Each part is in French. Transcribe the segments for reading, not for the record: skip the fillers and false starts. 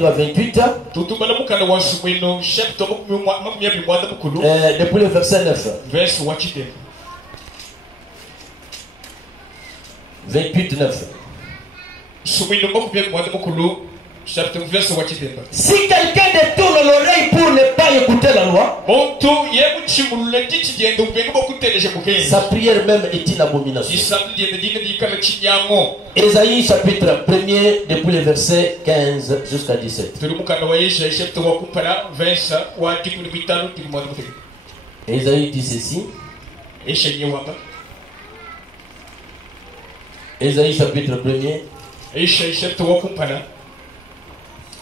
chapitre 28. Depuis le verset 9. 28, 9. Si quelqu'un détourne l'oreille pour ne pas écouter la loi, sa prière même est une abomination. Ésaïe chapitre 1er, depuis le verset 15 jusqu'à 17. Ésaïe dit ceci. Ésaïe chapitre 1er,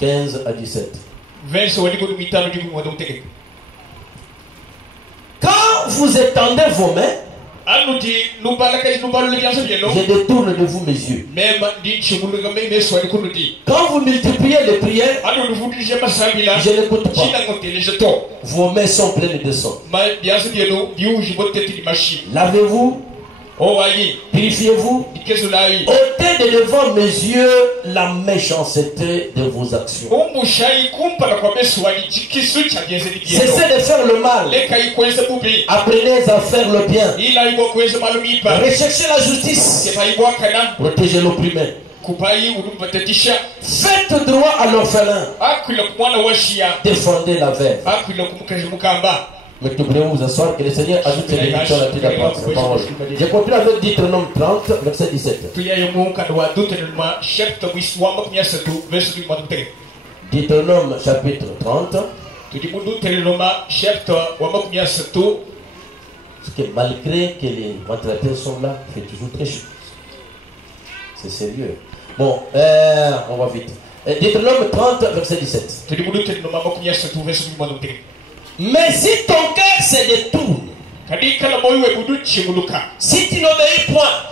15 à 17. Quand vous étendez vos mains, je détourne de vous mes yeux. Quand vous multipliez les prières, je n'écoute pas. Vos mains sont pleines de sang. Lavez-vous, purifiez-vous, ôtez de devant mes yeux la méchanceté de vos actions. Cessez de faire le mal. Apprenez à faire le bien. Recherchez la justice. Protégez l'opprimé. Faites droit à l'orphelin. Défendez la veuve. Mais vous vous asseoir, que le Seigneur ajoute ses bénédictions à la tête d'apprendre sa parole. Je continue avec Deutéronome 30, verset 17. Deutéronome chapitre 30. Parce que malgré que les ventilateurs sont là, il fait toujours très chaud. C'est sérieux. Bon, on va vite. Deutéronome 30, verset 17. Mais si ton cœur se détourne, si tu n'obéis point,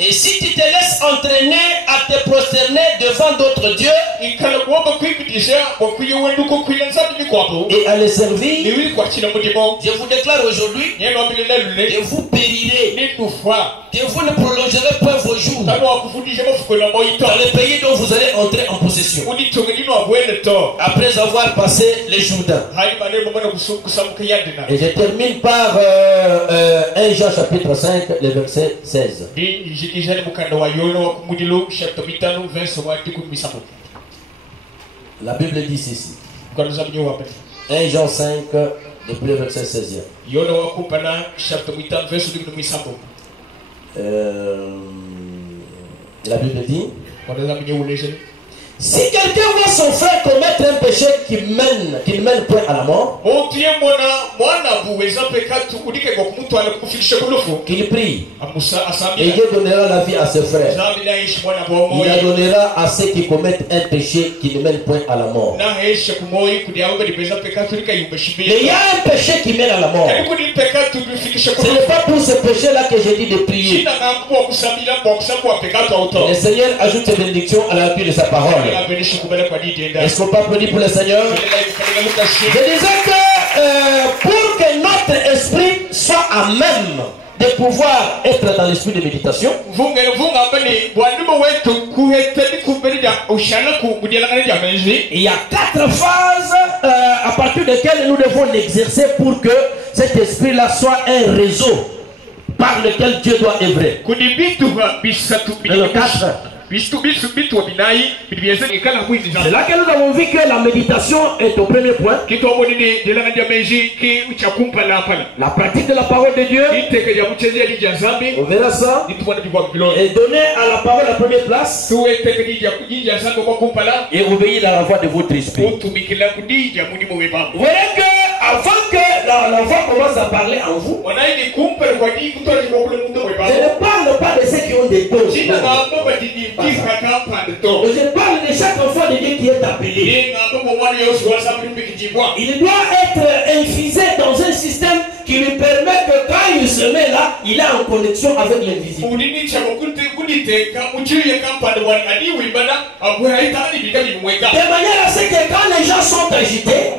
et si tu te laisses entraîner à te prosterner devant d'autres dieux et à les servir, je vous déclare aujourd'hui que vous périrez, que vous ne prolongerez pas vos jours dans le pays dont vous allez entrer en possession après avoir passé les Jourdains. Et je termine par 1 Jean chapitre 5, le verset 16. La Bible dit ceci. 1 Jean 5, depuis le verset 16. La Bible dit: si quelqu'un voit son frère commettre un péché qui ne mène point à la mort, qu'il prie, et Dieu donnera la vie à ses frères. Il la donnera à ceux qui commettent un péché qui ne mène point à la mort. Mais il y a un péché qui mène à la mort. Ce n'est pas pour ce péché-là que j'ai dit de prier. Le Seigneur ajoute ses bénédictions à la lecture de sa parole. Est-ce qu'on peut applaudir pour le Seigneur? Je disais que pour que notre esprit soit à même de pouvoir être dans l'esprit de méditation, il y a 4 phases à partir desquelles nous devons l'exercer pour que cet esprit-là soit un réseau par lequel Dieu doit œuvrer. Le 4. C'est là que nous avons vu que la méditation est au premier point. La pratique de la parole de Dieu. On verra ça. Et donner à la parole la première place. Et obéir à la voix de votre esprit. Vous voyez que avant que la voix commence à parler en vous, je ne parle pas de ceux qui ont des dons. Je parle de chaque enfant de Dieu qui est appelé. Il doit être infusé dans un système qui lui permet que quand il se met là, il est en connexion avec l'invisible. De manière à ce que quand les gens sont agités,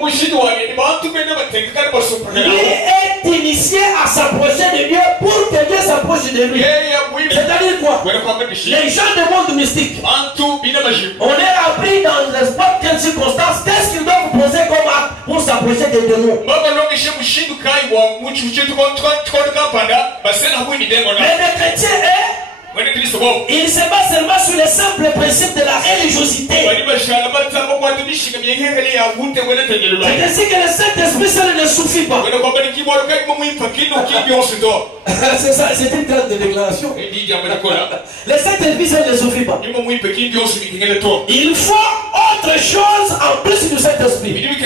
lui est est initié à s'approcher de Dieu pour que Dieu s'approche de lui. C'est-à-dire quoi? Les gens du monde mystique, on est appris dans n'importe quelle circonstance, qu'est-ce qu'ils doivent poser comme acte pour s'approcher des démons. Mais le chrétien il se base seulement sur les simples principes de la religiosité. C'est ainsi que le Saint-Esprit seul ne suffit pas. C'est ça, c'est une grande déclaration. Le Saint-Esprit seul ne suffit pas. Il faut autre chose en plus du Saint-Esprit. Qu'est-ce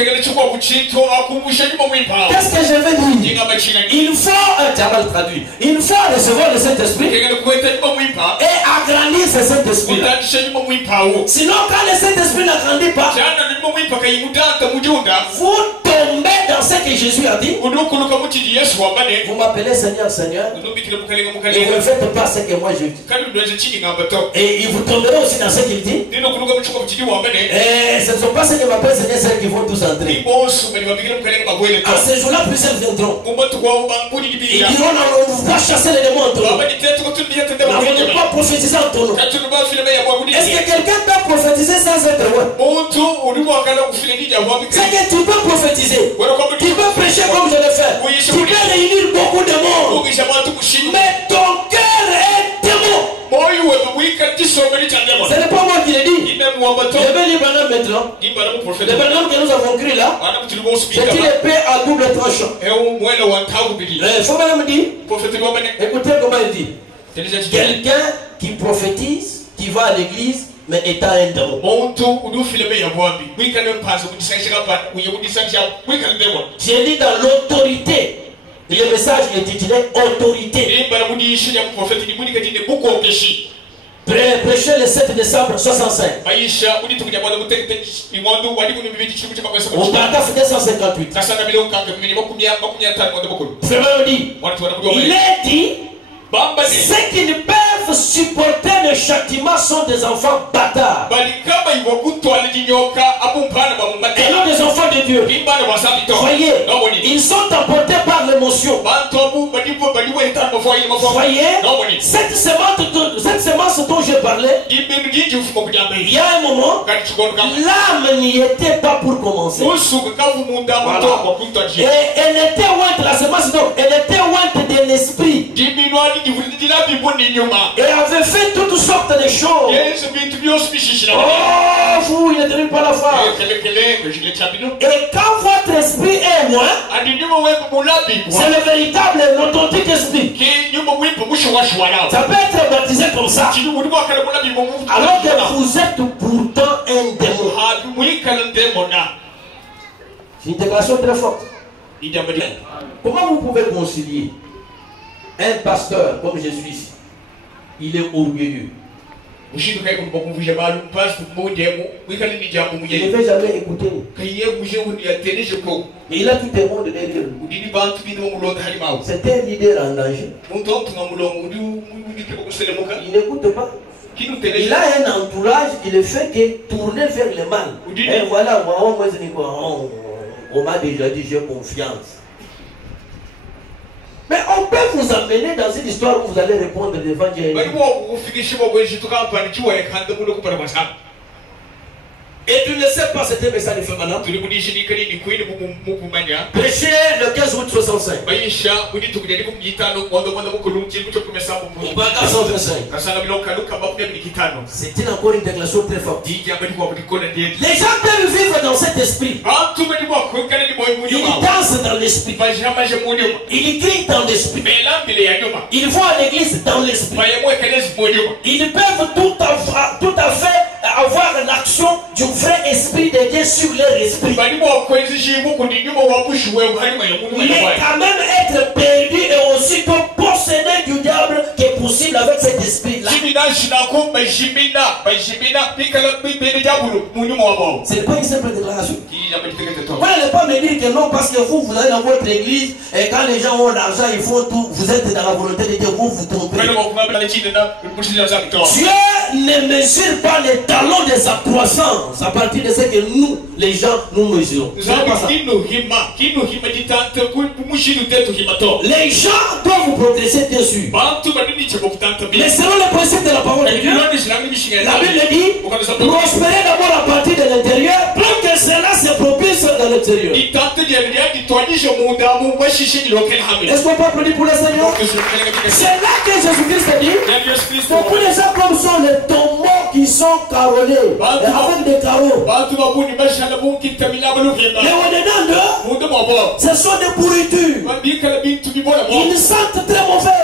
que je veux dire? Il faut, tu as mal traduit, il faut recevoir le Saint-Esprit et agrandir ce Saint-Esprit. Sinon, quand le Saint-Esprit n'agrandit pas, vous tombez dans ce que Jésus a dit. Vous m'appelez Seigneur, Seigneur, et vous ne faites pas ce que moi je dis. Et vous tomberez aussi dans ce qu'il dit. Et ce ne sont pas ceux qui m'appellent Seigneur, ceux qui vont tous entrer. À ce jour-là, plusieurs viendront. Ils diront, on va chasser les démons en ton nom. On ne peut pas prophétiser en ton nom. Est-ce que quelqu'un peut prophétiser sans être loin? C'est que tu peux prophétiser. Tu peux prêcher comme je le fais. Tu peux réunir beaucoup de monde. Mais ton cœur est démon. Ce n'est pas moi qui l'ai dit. Je vais lire Branham maintenant. Le Branham que nous avons écrit là, c'est une épée à double tranchant. Il faut même dire, écoutez comment il dit. Quelqu'un qui prophétise, qui va à l'église, mais étant un démon. J'ai dit dans l'autorité. Le message est titulé Autorité. Prêché le 7 décembre 65. Au paragraphe 258. Il est dit, ceux qui ne peuvent supporter le châtiment sont des enfants bâtards. Et non des enfants de Dieu. Voyez, ils sont emportés par l'émotion. Voyez, cette semence dont je parlais, il y a un moment, l'âme n'y était pas pour commencer. Voilà. Et elle était ointe, la semence, donc, elle était ointe de l'esprit. Et avait fait toutes sortes de choses. Oh, vous, il ne termine pas la phrase. Et quand votre esprit est loin, c'est le véritable, l'authentique esprit. Ça peut être baptisé comme ça. Alors que vous êtes pourtant un démon. C'est une déclaration très forte. Comment vous pouvez concilier un pasteur comme je suis ici? Il est orgueilleux. Il ne veut jamais écouter. Et il a tout le monde derrière lui. C'est un leader en danger. Il n'écoute pas. Il a un entourage qui le fait que tourner vers le mal. Et voilà, on m'a déjà dit j'ai confiance. Mais on peut vous emmener dans une histoire où vous allez répondre l'évangile. Et tu ne sais pas, c'était le message de Femana. Prêché le 15 août 65. C'était encore une déclaration très forte. Les gens peuvent vivre dans cet esprit. Ils dansent dans l'esprit. Ils crient dans l'esprit. Ils vont à l'église dans l'esprit. Ils peuvent tout à fait avoir l'action du vrai esprit de Dieu sur leur esprit. Mais quand même être perdu et aussitôt possédé du diable que possible avec cet esprit-là. Ce n'est pas une simple déclaration. Vous n'allez pas me dire que non, parce que vous allez dans votre église et quand les gens ont l'argent, ils font tout. Vous êtes dans la volonté de Dieu, vous vous trompez. Dieu ne mesure pas les talents de sa croissance à partir de ce que nous, les gens, nous mesurons. Les gens doivent progresser dessus. Mais selon le principe de la parole de Dieu, la Bible dit prospérer d'abord à partir de l'intérieur pour que cela se propulse dans l'extérieur. Est-ce qu'on peut applaudir pour le Seigneur? C'est là que Jésus-Christ a dit beaucoup de gens comme sont les tombeaux qui sont carrelés avec des carreaux. Mais au-dedans d'eux, ce sont des pourritures. Ils sentent très mauvais.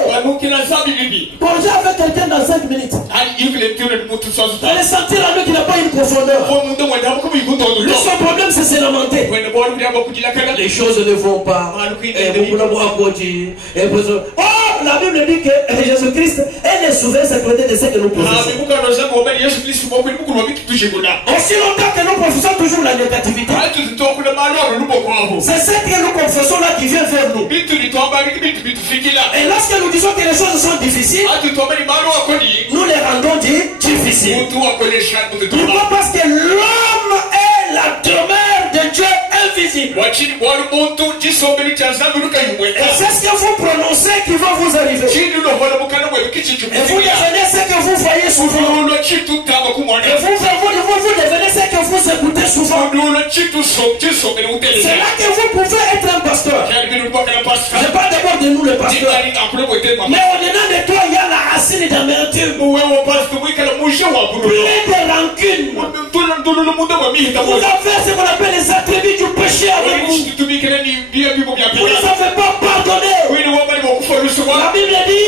Pour j'ai avec quelqu'un dans 5 minutes, vous allez sentir à lui qu'il n'a pas une profondeur. Son problème c'est se lamenter. Les choses ne vont pas. Oh, la Bible dit que Jésus-Christ est le souverain secrétaire de ce que nous professons. Aussi longtemps que nous professons toujours la négativité, c'est ce que nous confessons là qui vient vers nous. Et lorsque nous disons que les choses sont difficiles, nous les rendons difficiles. Pourquoi? Parce que l'homme est la demeure de Dieu invisible. Et c'est ce que vous prononcez qui va vous arriver. Et vous devenez ce que vous voyez souvent. Et vous devenez ce que vous écoutez souvent. C'est là que vous pouvez être un pasteur. Je parle d'abord de nous le pasteur. Mais au-dedans de toi, il y a la racine d'amertume. Plein de rancune. Vous avez ce qu'on appelle les attributs du péché avec vous. Vous ne savez pas pardonner. La Bible dit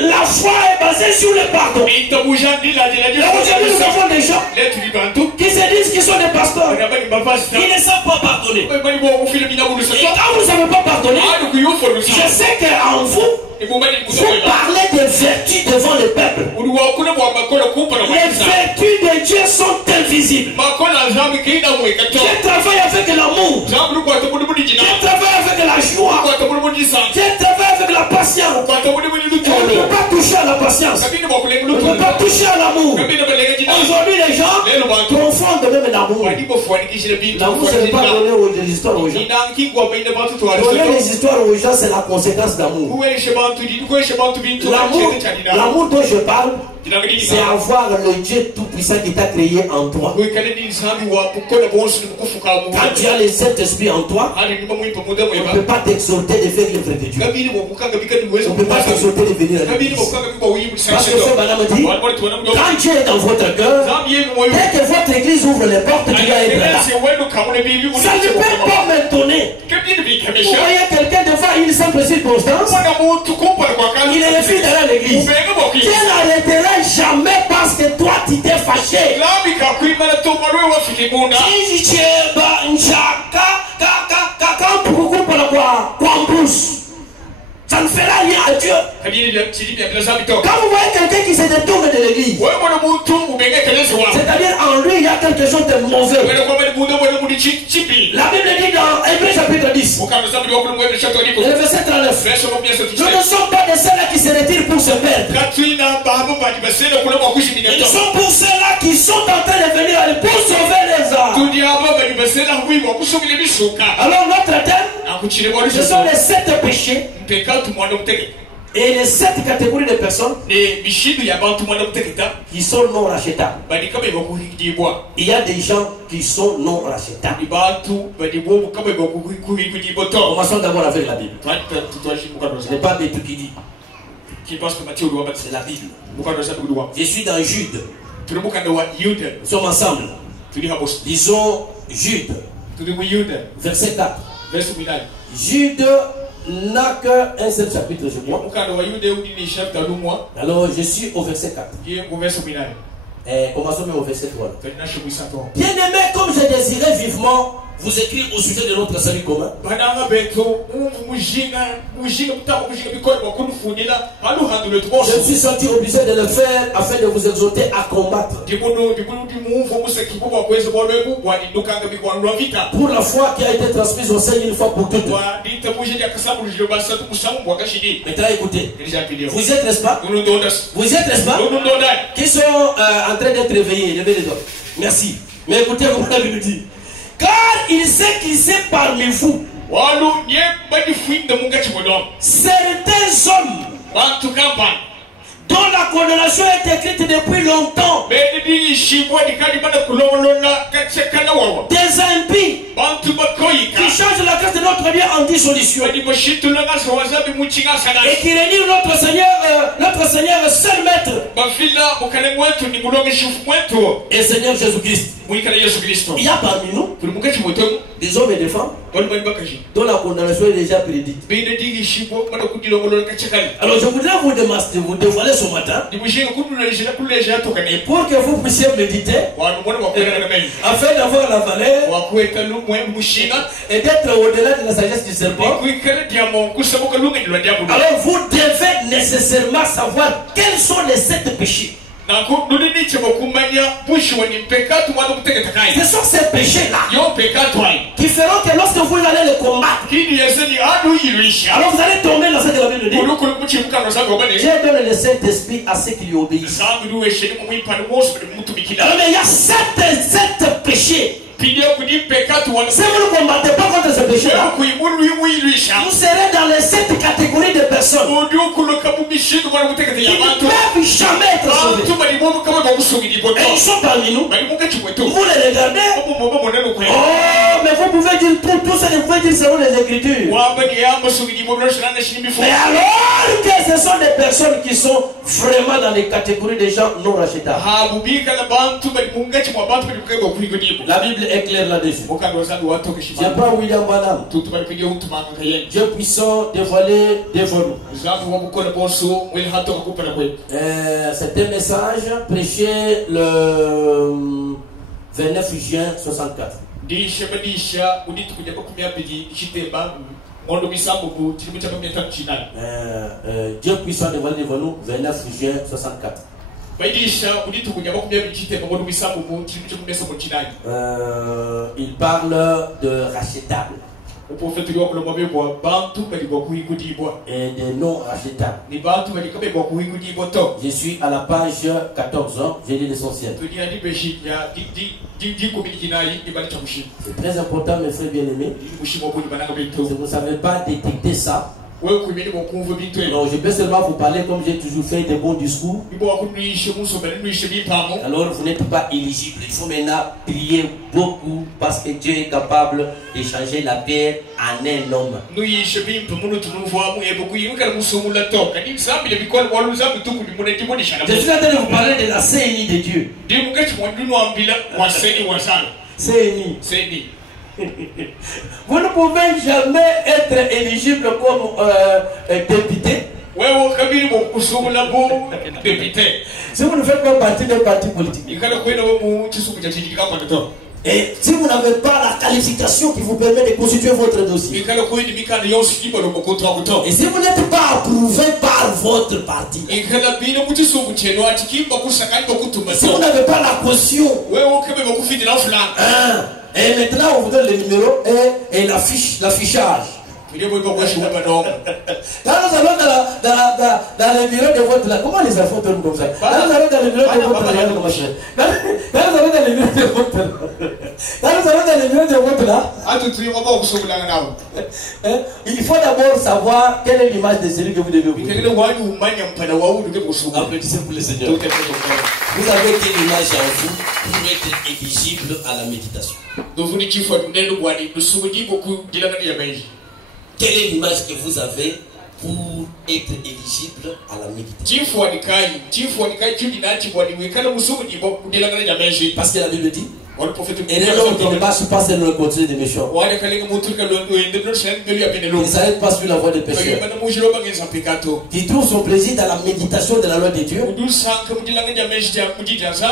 la foi est basée sur le pardon. Et aujourd'hui, nous avons des gens qui se disent qu'ils sont des pasteurs. Ils ne savent pas pardonner. Et quand vous ne savez pas pardonner, je sais qu'en vous, vous parlez des vertus devant le peuple. Les vertus de Dieu sont invisibles. Dieu travaille avec l'amour. Dieu travaille avec la joie. Dieu travaille avec la patience. On ne peut pas toucher à la patience. On ne peut pas toucher à l'amour. Aujourd'hui, les gens confondent même l'amour. L'amour, ce n'est pas donner des histoires aux gens. Donner des histoires aux gens, c'est la conséquence d'amour. L'amour dont je parle, c'est avoir le Dieu tout-puissant qui t'a créé en toi. Quand tu as le Saint-Esprit en toi, on ne peut pas t'exhorter de faire l'œuvre de Dieu. On ne peut pas t'exhorter de venir à l'église. Parce que ce madame dit, quand Dieu est dans votre cœur, dès que votre église ouvre les portes, tu dois être là. Ça ne peut pas m'étonner. Vous voyez quelqu'un devant une simple circonstance, il est refusé d'aller à l'église. Dieu n'arrêtera jamais parce que toi tu t'es fâché. Ça ne fera rien à Dieu. Quand vous voyez quelqu'un qui se détourne de l'église, c'est-à-dire en lui il y a quelque chose de mauvais. La Bible dit dans Hébreux chapitre 10, le verset 39, nous ne sommes pas de ceux-là qui se retirent pour se perdre. Ils sont pour ceux-là qui sont en train de venir pour sauver les âmes. Alors notre thème, ce sont les 7 péchés et les 7 catégories de personnes qui sont non rachetables. Il y a des gens qui sont non rachetables. Commençons d'abord avec la Bible. Ce n'est pas des trucs qui disent. C'est la Bible. Je suis dans Jude. Nous sommes ensemble. Disons Jude. Verset 4. Jude n'a qu'un seul chapitre, je crois. Alors je suis au verset 4. Et commençons même au verset 3. Bien aimé, comme je désirais vivement vous écrire au sujet de notre salut commun. Je me suis senti obligé de le faire afin de vous exhorter à combattre pour la foi qui a été transmise au Seigneur une fois pour toutes. Maintenant écoutez, vous êtes, n'est-ce pas? Vous êtes, n'est-ce pas? Qui sont en train d'être réveillés? Levez les doigts. Merci. Mais écoutez comment la Bible dit. Car il sait qu'il sait parmi vous certains hommes dont la condamnation est écrite depuis longtemps, des impies qui changent la grâce de notre vie en dissolution et qui réunissent notre Seigneur seul maître et Seigneur Jésus-Christ. Il y a parmi nous des hommes et des femmes dont la condamnation est déjà prédite. Alors je voudrais vous dévoiler ce matin et pour que vous puissiez méditer afin d'avoir la valeur et d'être au-delà de la sagesse du serpent. Alors vous devez nécessairement savoir quels sont les 7 péchés. Ce sont ces péchés-là qui feront que lorsque vous allez les combattre, alors vous allez tomber dans cette Bible de Dieu. Dieu donne le Saint-Esprit à ceux qui lui obéissent. Alors, mais il y a 7 péchés. Si vous ne combattez pas contre ce péché-là, vous serez dans les 7 catégories de personnes qui ne peuvent jamais être sauvées. Et ils sont parmi nous. Vous les regardez. Oh, mais vous pouvez dire tout ça, vous pouvez dire selon les Écritures. Mais alors que ce sont des personnes qui sont vraiment dans les catégories des gens non rachetables. La Bible est claire là-dessus. Je prends William Branham. Dieu puissant dévoilé devant nous. C'est un message prêché le 29 juin 64. Dieu puissant dévoilé devant nous 29 juin 64. Il parle de rachetable et de non rachetable. Je suis à la page 14, j'ai dit l'essentiel. C'est très important, mes frères bien-aimés. Si vous ne savez pas détecter ça, non, je peux seulement vous parler comme j'ai toujours fait de bons discours. Alors vous n'êtes pas éligible. Il faut maintenant prier beaucoup parce que Dieu est capable de changer la pierre en un homme. Je suis en train de vous parler de la CNI de Dieu. CNI. Vous ne pouvez jamais être éligible comme député si vous ne faites pas partie d'un parti politique. Et si vous n'avez pas la qualification qui vous permet de constituer votre dossier, et si vous n'êtes pas approuvé par votre parti, si vous n'avez pas la caution, et maintenant on vous donne le numéro et l'affichage. Quand nous allons dans les bureaux de vote là, comment les enfants tournent comme ça? Quand nous allons dans les bureaux de vote là, il faut d'abord savoir quelle est l'image de celui que vous devez ouvrir. Applaudissez pour le Seigneur. Vous avez quelle image en vous pour être éligible à la méditation? Quelle est l'image que vous avez pour être éligible à la méditation? Parce que la Bible dit, et les hommes ne marchent pas sur le côté des méchants. Il ne s'arrête pas sur la voie des pécheurs. Qui trouve son plaisir dans la méditation de la loi de Dieu.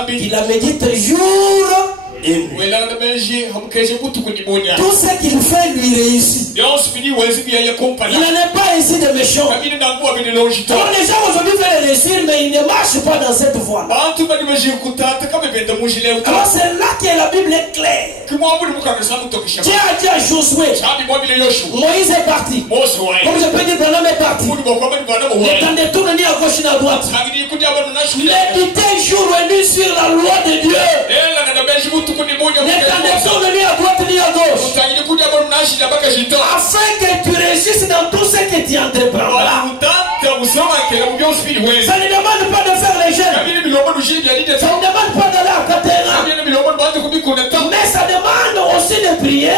Qui la médite jour une. Tout ce qu'il fait lui réussit. Il n'en est pas ainsi de méchant. Alors les gens aujourd'hui veulent réussir, mais ils ne marchent pas dans cette voie. Alors c'est là que la Bible est claire. Dieu a dit à Josué, Moïse est parti. Comme je peux dire, Branham est parti. Ne t'en détourne ni à gauche ni à droite. Méditez jour et nuit sur la loi de Dieu. Ne t'en détourne ni à droite ni à gauche. Afin que tu réussisses dans tout ce que tu entreprendras. Ça ne demande pas de faire les jeunes. Ça ne demande pas d'aller à cathédrale. Mais ça demande aussi de prier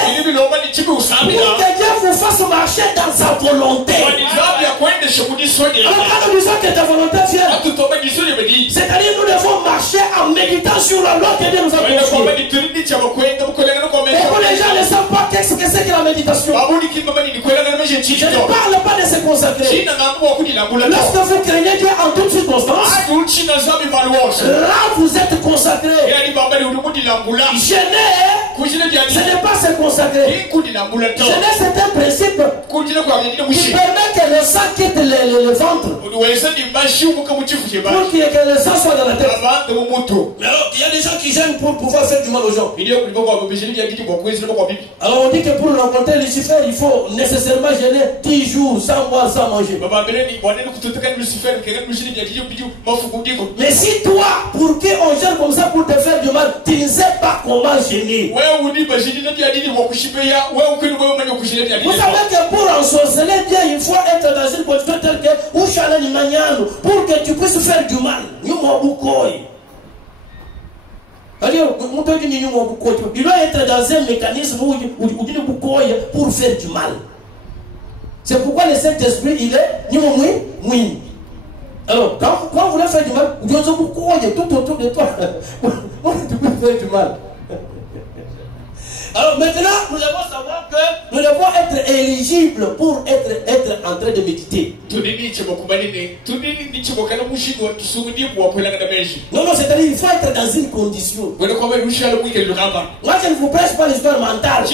pour que Dieu vous fasse marcher dans sa volonté. Alors quand nous disons que ta volonté vient, c'est-à-dire nous devons marcher en méditant sur la loi que Dieu nous a confiée. Pourquoi les gens ne savent pas qu'est-ce que c'est que la méditation? Je ne parle pas de se consacrer. Lorsque vous craignez Dieu en toutes circonstances, là vous êtes consacré. Jeûner, ce n'est pas se consacrer. Jeûner, c'est un principe qui permet que le sang quitte le ventre, pour que le sang soit dans la tête. Mais alors, il y a des gens qui gênent pour pouvoir faire du mal aux gens. Alors on dit que pour rencontrer Lucifer, il faut nécessairement jeûner 10 jours sans boire, sans manger. Mais si toi, pour qu'on gêne comme ça pour te faire du mal, tu ne sais pas comment gêner. Vous savez que pour ensorceler Dieu, il faut être dans une position telle que pour que tu puisses faire du mal. Il doit être dans un mécanisme où pour faire du mal. C'est pourquoi le Saint-Esprit, il est oui. Alors, quand vous voulez faire du mal, Dieu vous tout autour de toi. Tu peux faire du mal. Alors maintenant, nous devons savoir que nous devons être éligibles pour être en train de méditer. Non, c'est-à-dire il faut être dans une condition. Moi, je ne vous prêche pas l'histoire mentale.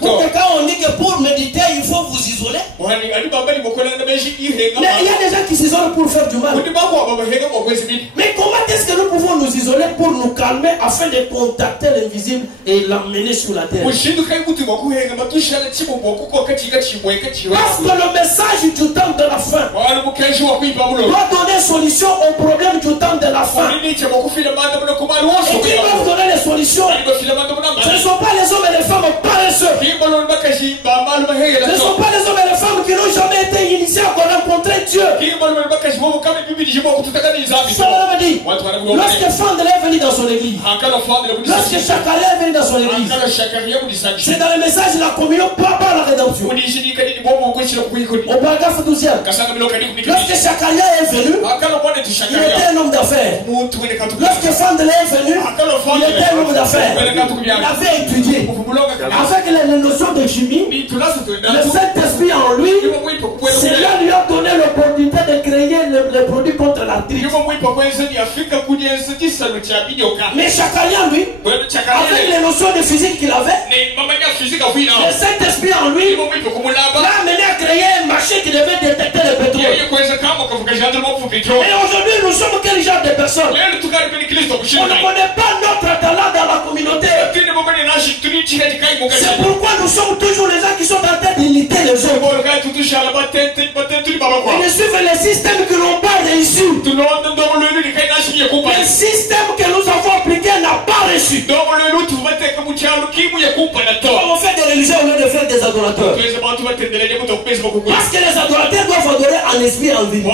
Pour que quand on dit que pour méditer, il faut vous isoler. Mais il y a des gens qui s'isolent pour faire du mal. Mais comment est-ce que nous pouvons nous isoler pour nous calmer afin de contacter l'invisible et l'emmener sur la terre? Parce que le message du temps de la fin doit donner solution au problème du temps de la fin. Et qui doivent donner les solutions, ce ne sont pas les hommes et les femmes paresseux. Ce ne sont pas les hommes et les femmes qui n'ont jamais été initiés à rencontrer Dieu. Ça veut dire, lorsque Fandel est venu dans son église, lorsque Chakale est venu dans son église, c'est dans le message de la communion, pas par la rédemption. Au paragraphe 12e, lorsque Chakalia est venu, il était un homme d'affaires. Lorsque Fandel est venu, il était un homme d'affaires. Il avait étudié avec les notions de chimie. Le Saint-Esprit en lui, cela lui a donné l'opportunité de créer les produits contre l'arthrite. Mais Chakalia, lui, avec les notions de physique qu'il avait, le Saint-Esprit en lui l'a amené à créer un machin qui devait détecter le pétrole. Et aujourd'hui, nous sommes quel genre de personnes? On ne connaît pas notre talent dans la communauté. C'est pourquoi nous sommes toujours les gens qui sont en train d'imiter les autres. Et de suivre les systèmes que l'on pas réussi. Le système que nous avons appliqué n'a pas réussi. On fait des religions au lieu de faire des adorateurs. Parce que les adorateurs doivent adorer en esprit et en vérité. Ce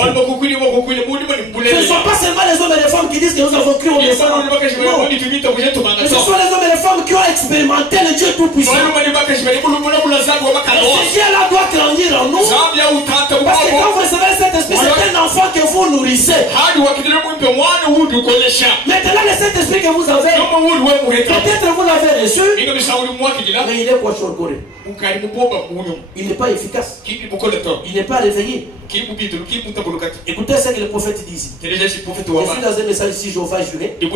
ne sont pas seulement les hommes et les femmes qui disent que nous avons cru au Messie. Ce sont les hommes et les femmes qui ont expérimenter le Dieu Tout-Puissant. Et ce Dieu-là doit grandir en nous. Parce que quand vous recevez cet esprit, c'est un enfant que vous nourrissez. Maintenant, le Saint-Esprit que vous avez, peut-être vous l'avez reçu, mais il est quoi sur le corps? Il n'est pas efficace. Il n'est pas réveillé. Écoutez ce que le prophète dit ici. Je suis dans un message ici, Jéhovah juré. Il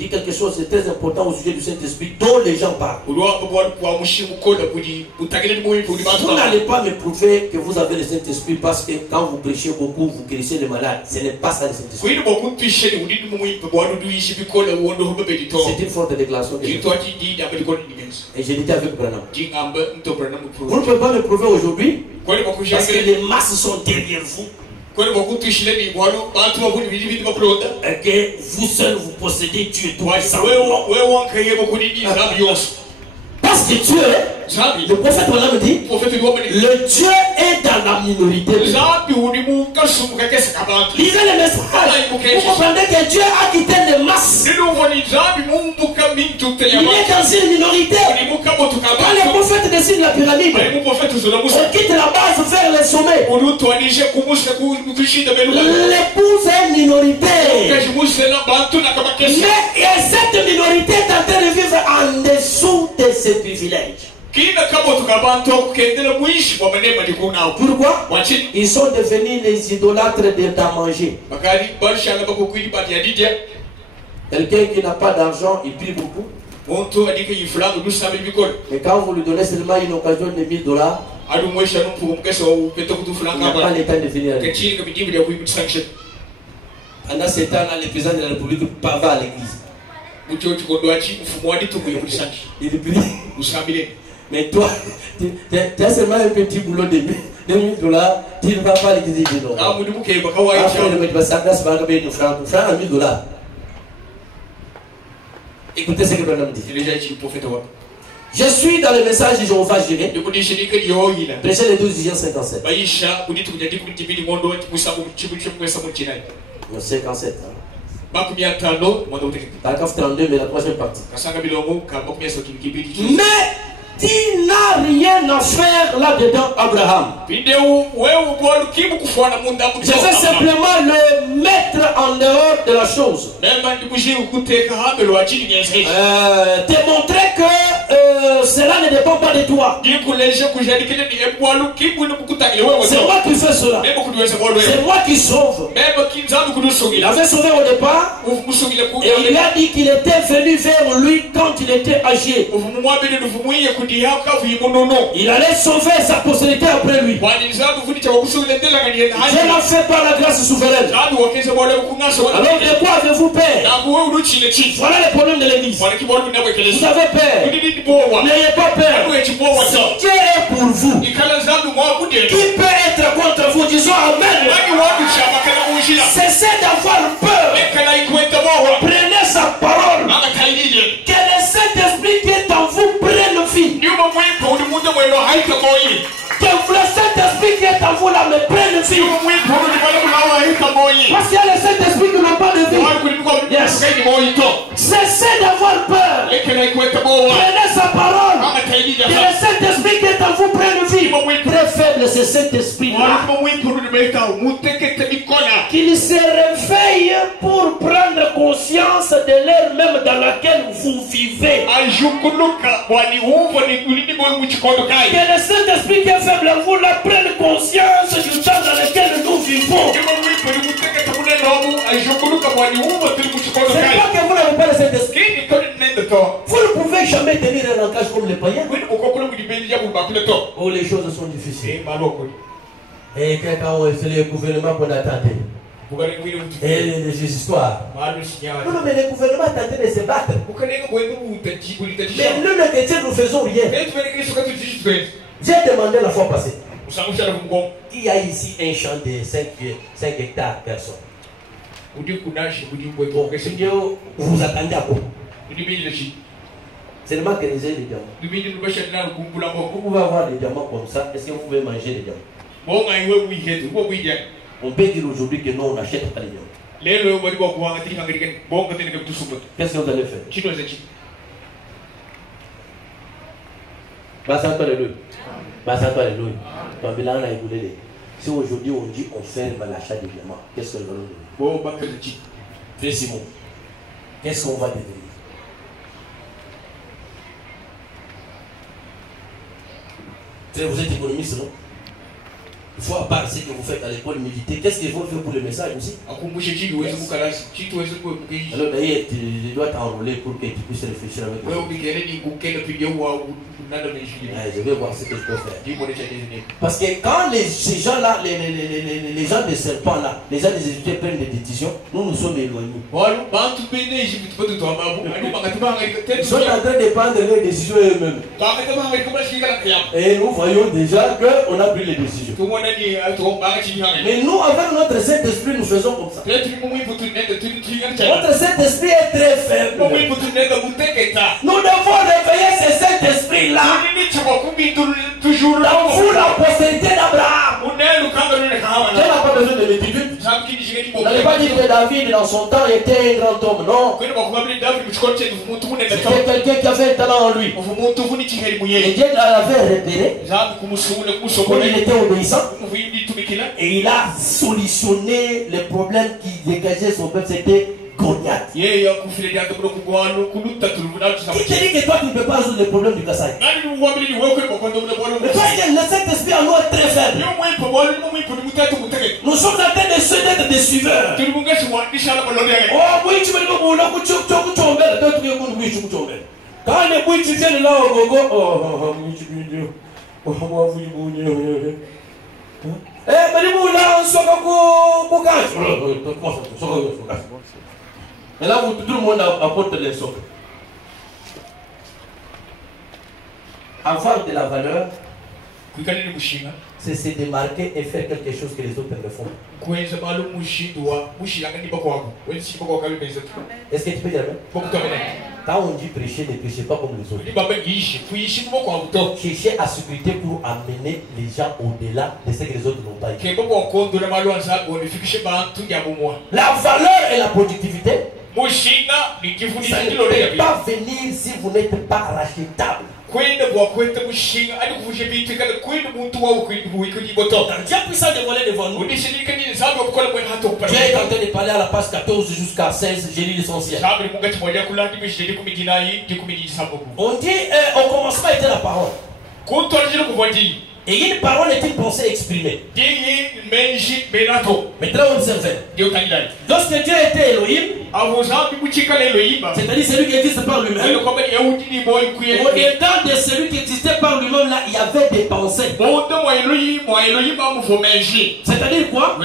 dit quelque chose de très important au sujet du Saint-Esprit dont les gens parlent. Vous n'allez pas me prouver que vous avez le Saint-Esprit parce que quand vous prêchez beaucoup, vous guérissez les malades. Ce n'est pas ça le Saint-Esprit. C'est une forte déclaration. Et j'ai dit avec Branham. Vous ne pouvez pas me prouver aujourd'hui parce que les masses sont derrière vous. Et que vous seul vous possédez Dieu Tout-Puissant. Parce que Dieu, le prophète me dit, le Dieu est dans la minorité. Lisez le message. Vous comprenez que Dieu a quitté les masses. Il est dans une minorité. Quand les prophètes dessinent la pyramide, on quitte la base vers le sommet. L'épouse est une minorité. Mais cette minorité est en train de vivre en dessous de ses privilèges. Pourquoi? Ils sont devenus les idolâtres d'à manger. Quelqu'un qui n'a pas d'argent, il prie beaucoup. Et quand vous lui donnez seulement une occasion de $1000, il n'a pas le temps de venir. Pendant ce temps-là, le président de la République va à l'église. Il prie. Mais toi, tu as seulement un petit boulot de $1000, tu ne vas pas à l'église. Après, il va s'agresser $100. Écoutez ce que Branham dit. Je suis dans le message de Jéhovah Jireh. Prêchez les 12 Jean 57. Non, 57. Paragraphe 32, mais la troisième partie. Mais tu n'as rien à faire là-dedans, Abraham. Je vais simplement le mettre en dehors de la chose. Démontrer que cela ne dépend pas de toi. C'est moi qui fais cela. C'est moi qui sauve. Il avait sauvé au départ. Et il a dit qu'il était venu vers lui quand il était âgé. Il allait sauver sa postérité après lui. Dieu l'a fait par la grâce souveraine. Alors de quoi avez-vous peur? Voilà le problème de l'église. Vous avez peur. N'ayez pas peur. Si Dieu est pour vous, qui peut être contre vous? Disons Amen. Cessez d'avoir peur. Prenez sa parole. Que le Saint-Esprit qui est en vous prenne vie. Que le Saint-Esprit qui est en vous là me prenne vie. Parce qu'il y a le Saint-Esprit qui n'a pas de vie. Yes. Cessez d'avoir peur. Prenez sa parole. Que le Saint-Esprit qui est en vous prenne vie. Très faible c'est cet esprit-là. Qu'il se réveille pour prendre conscience de l'ère même dans laquelle vous vivez. Que le Saint-Esprit qui est faible en vous là prenne conscience du temps dans lequel nous vivons. C'est pas que vous n'avez pas le Saint-Esprit. Vous ne pouvez jamais tenir un langage comme les païens. Oh, les choses sont difficiles. Et quand c'est le gouvernement qu'on attendait. Et les histoires. Non, mais le gouvernement est en train de se battre. Mais nous, les chrétiens, nous ne faisons rien. J'ai demandé la fois passée. Il y a ici un champ de 5 hectares, personne. Vous attendez à quoi? C'est le magasin des diamants. Vous pouvez avoir des diamants comme ça. Est-ce que vous pouvez manger les diamants? On peut dire aujourd'hui que non, on n'achète pas les diamants. Qu'est-ce que vous allez faire? Si aujourd'hui on dit on ferme l'achat de diamants, qu'est-ce que nous allons devenir? Frère Simon, qu'est-ce qu'on va devenir? Vous êtes économiste, non? Il faut à part ce que vous faites à l'école militaire, qu'est-ce qu'il faut faire pour le message aussi? Alors d'ailleurs, tu dois t'enrôler pour que tu puisses réfléchir avec moi. Je vais voir ce que je peux faire. Parce que quand ces gens-là, les gens des serpents là, les gens des Égyptiens prennent des décisions, nous sommes éloignés. Ils sont en train de prendre les décisions eux-mêmes. Et nous voyons déjà qu'on a pris les décisions. Mais nous, avec notre Saint-Esprit, nous faisons comme ça. Notre Saint-Esprit est très faible. Nous devons réveiller ce Saint-Esprit-là. Dans vous, la postérité d'Abraham. Je n'ai pas besoin de l'étude. Vous n'allez pas dire que David, dans son temps, était un grand homme. Non. C'était quelqu'un qui avait un talent en lui. Et Dieu l'avait repéré. Comme il était obéissant. Et il a solutionné les problèmes qui dégageaient son peuple. C'était Goliath. Qui te dit que toi tu ne peux pas résoudre les problèmes du Kassai? Le Saint-Esprit en nous est très faible. Nous sommes en train de se mettre des suiveurs. Oh oui, tu veux le quand les bouilles tu viens là au gogo, et là, tout le monde apporte les socles. Avoir de la valeur, c'est se démarquer et faire quelque chose que les autres ne font. Est-ce que tu peux dire amen? Quand on dit prêcher, ne prêchez pas comme les autres. Cherchez à sécurité pour amener les gens au-delà de ce que les autres n'ont pas eu. La valeur et la productivité, ça ne peut pas venir si vous n'êtes pas rachetable. Dieu puissant de voler devant nous. Dieu est en train de parler à la page 14 jusqu'à 16. J'ai lu l'essentiel. On dit au commencement était la parole. Et une parole est une pensée exprimée. Maintenant on observe. Lorsque Dieu était Elohim, c'est-à-dire celui qui existe par lui-même, au dedans de celui qui existait par lui-même, là, il y avait des pensées. C'est-à-dire quoi?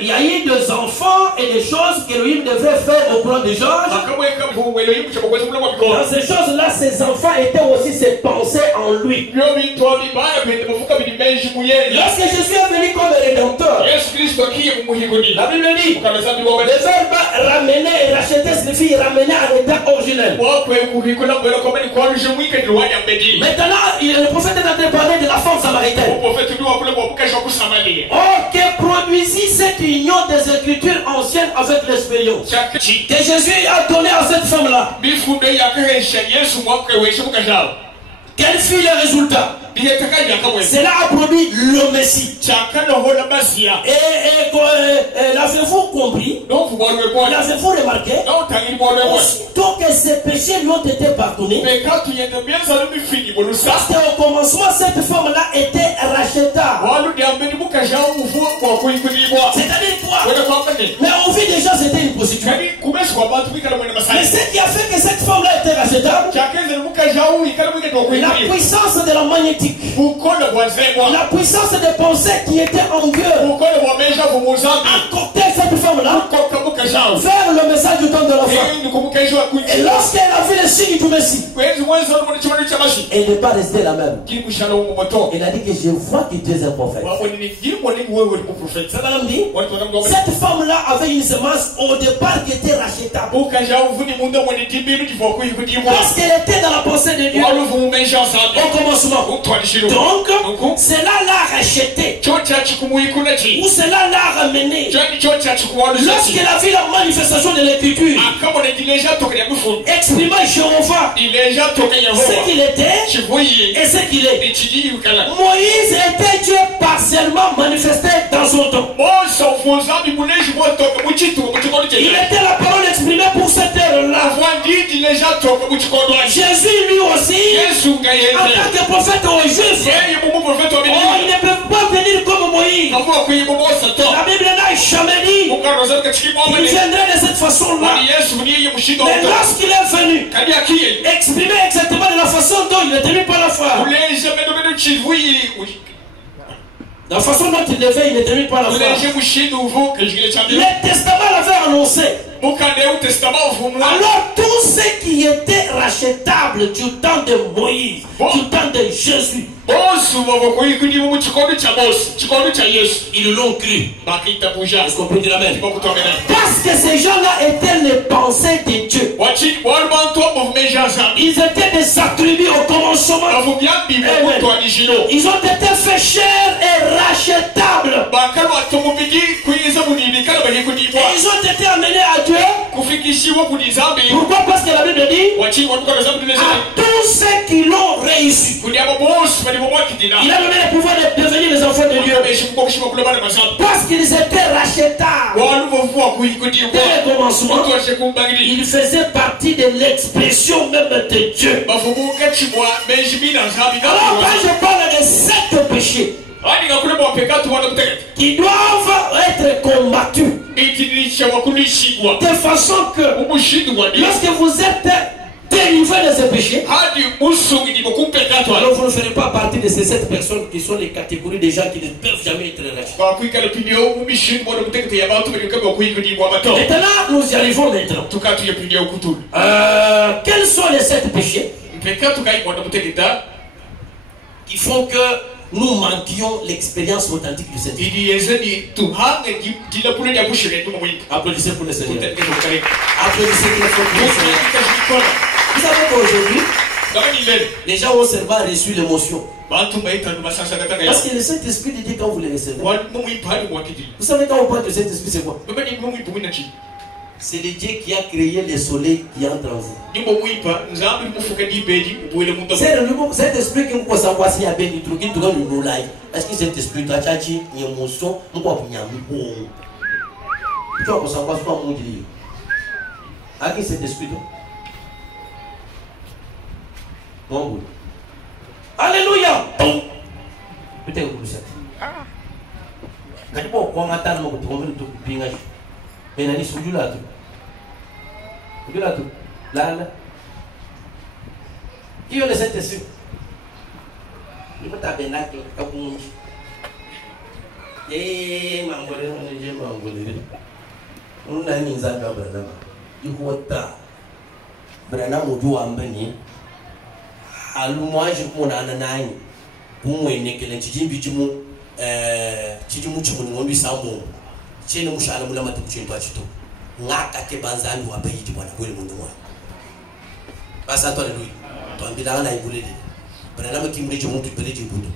Il y a eu des enfants et des choses qu'Elohim devrait faire au courant des Georges. Dans ces choses-là, ces enfants étaient aussi ses pensées en lui. Lorsque Jésus est venu comme rédempteur, la Bible dit, le verbe ramener et racheter signifie ramener à l'état originel. Maintenant, le prophète est en train de parler de la femme samaritaine. Oh, que produisit cette union des Écritures anciennes avec l'expérience que Jésus a donné à cette femme-là. Quel fut le résultat? Cela a produit le Messie. Et l'avez-vous compris? L'avez-vous remarqué? Aussitôt que ces péchés lui ont été pardonnés, parce qu'au commencement, cette femme-là était rachetable. C'est-à-dire quoi? Mais on vit déjà c'était une prostituée. Mais ce qui a fait que cette femme-là était rachetable, la puissance de la magnétique, la puissance des pensées qui étaient en Dieu, a coopté cette femme-là vers le message du temps de la fin. Et lorsqu'elle a vu le signe du Messie, elle n'est pas restée la même. Elle a dit que je vois que tu es un prophète. Cette femme-là avait une semence au départ qui était rachetable. Parce qu'elle était dans la pensée de Dieu. au commencement. Donc, cela l'a racheté. Ou cela l'a ramené. Lorsqu'il a vu la manifestation de l'écriture, exprimant Jéhovah, ce qu'il était et ce qu'il est. Moïse était Dieu partiellement manifesté dans son temps. Il était la parole exprimée pour cette heure-là. Jésus lui aussi, en tant que prophète aux Juifs, il ne peut pas venir comme Moïse. La Bible n'a jamais dit qu'il viendrait de cette façon-là. Mais lorsqu'il est venu, exprimer exactement de la façon dont il n'était pas la foi. La façon dont il devait, il n'était pas la foi. Le testament l'avait annoncé. Alors tout ce qui était rachetable du temps de Moïse, du temps de Jésus, ils l'ont cru. Est-ce qu'on peut dire amen? Parce que ces gens-là étaient les pensées de Dieu. Ils étaient des attributs au commencement. Ils ont été faits chers et rachetables. Et ils ont été amenés à Dieu. Pourquoi? Parce que la Bible dit à tous ceux qui l'ont réussi, il a donné le pouvoir de devenir les enfants de Dieu. Parce qu'ils étaient rachetables. Dès le commencement, ils faisaient partie de l'expression même de Dieu. Alors quand je parle de 7 péchés qui doivent être combattus de façon que lorsque vous êtes délivré de ces péchés, alors vous ne ferez pas partie de ces 7 personnes qui sont les catégories des gens qui ne peuvent jamais être rachetés. Maintenant, nous y arrivons maintenant. Quels sont les 7 péchés qui font que nous manquions l'expérience authentique du Saint-Esprit? Applaudissez pour le Seigneur. Applaudissez pour le Seigneur. Vous savez qu'aujourd'hui, les gens ont seulement reçu l'émotion. Parce que le Saint-Esprit dit quand vous les recevez. Vous savez quand on parle du Saint-Esprit, c'est quoi? C'est le Dieu qui a créé le soleil qui entre en vous. C'est le nouveau Saint-Esprit qui nous a passé à béni tout qui doit nous live. Est-ce que Saint-Esprit a tchachi une émotion nous quoi pour nyami bon. Tu vois qu'on s'en passe pas mon Dieu. À qui Saint-Esprit? Bon. Alléluia. Peut-être que vous savez. Quand tu vois qu'on attend mon pour me tout pinga. Mais nani sujula tu. Sujula tu. Là. Qui est le Saint-Esprit? Il va taper là que kabum. Mangolé, mangolé. On a mis ça dans Branham. Il faut ta. Branham ou doit embêter. Alors moi je prends un anaï. Pour moi il n'est que le tijimbi timu chimuni sambo. Chene mushala mula matukuchini pachito. Ngaka te banzani wa bayiti bwana kweli mundu mwa. Basa to haleluya. Tuambila na ibulele. Branham kimreje muntu peleje mbuto.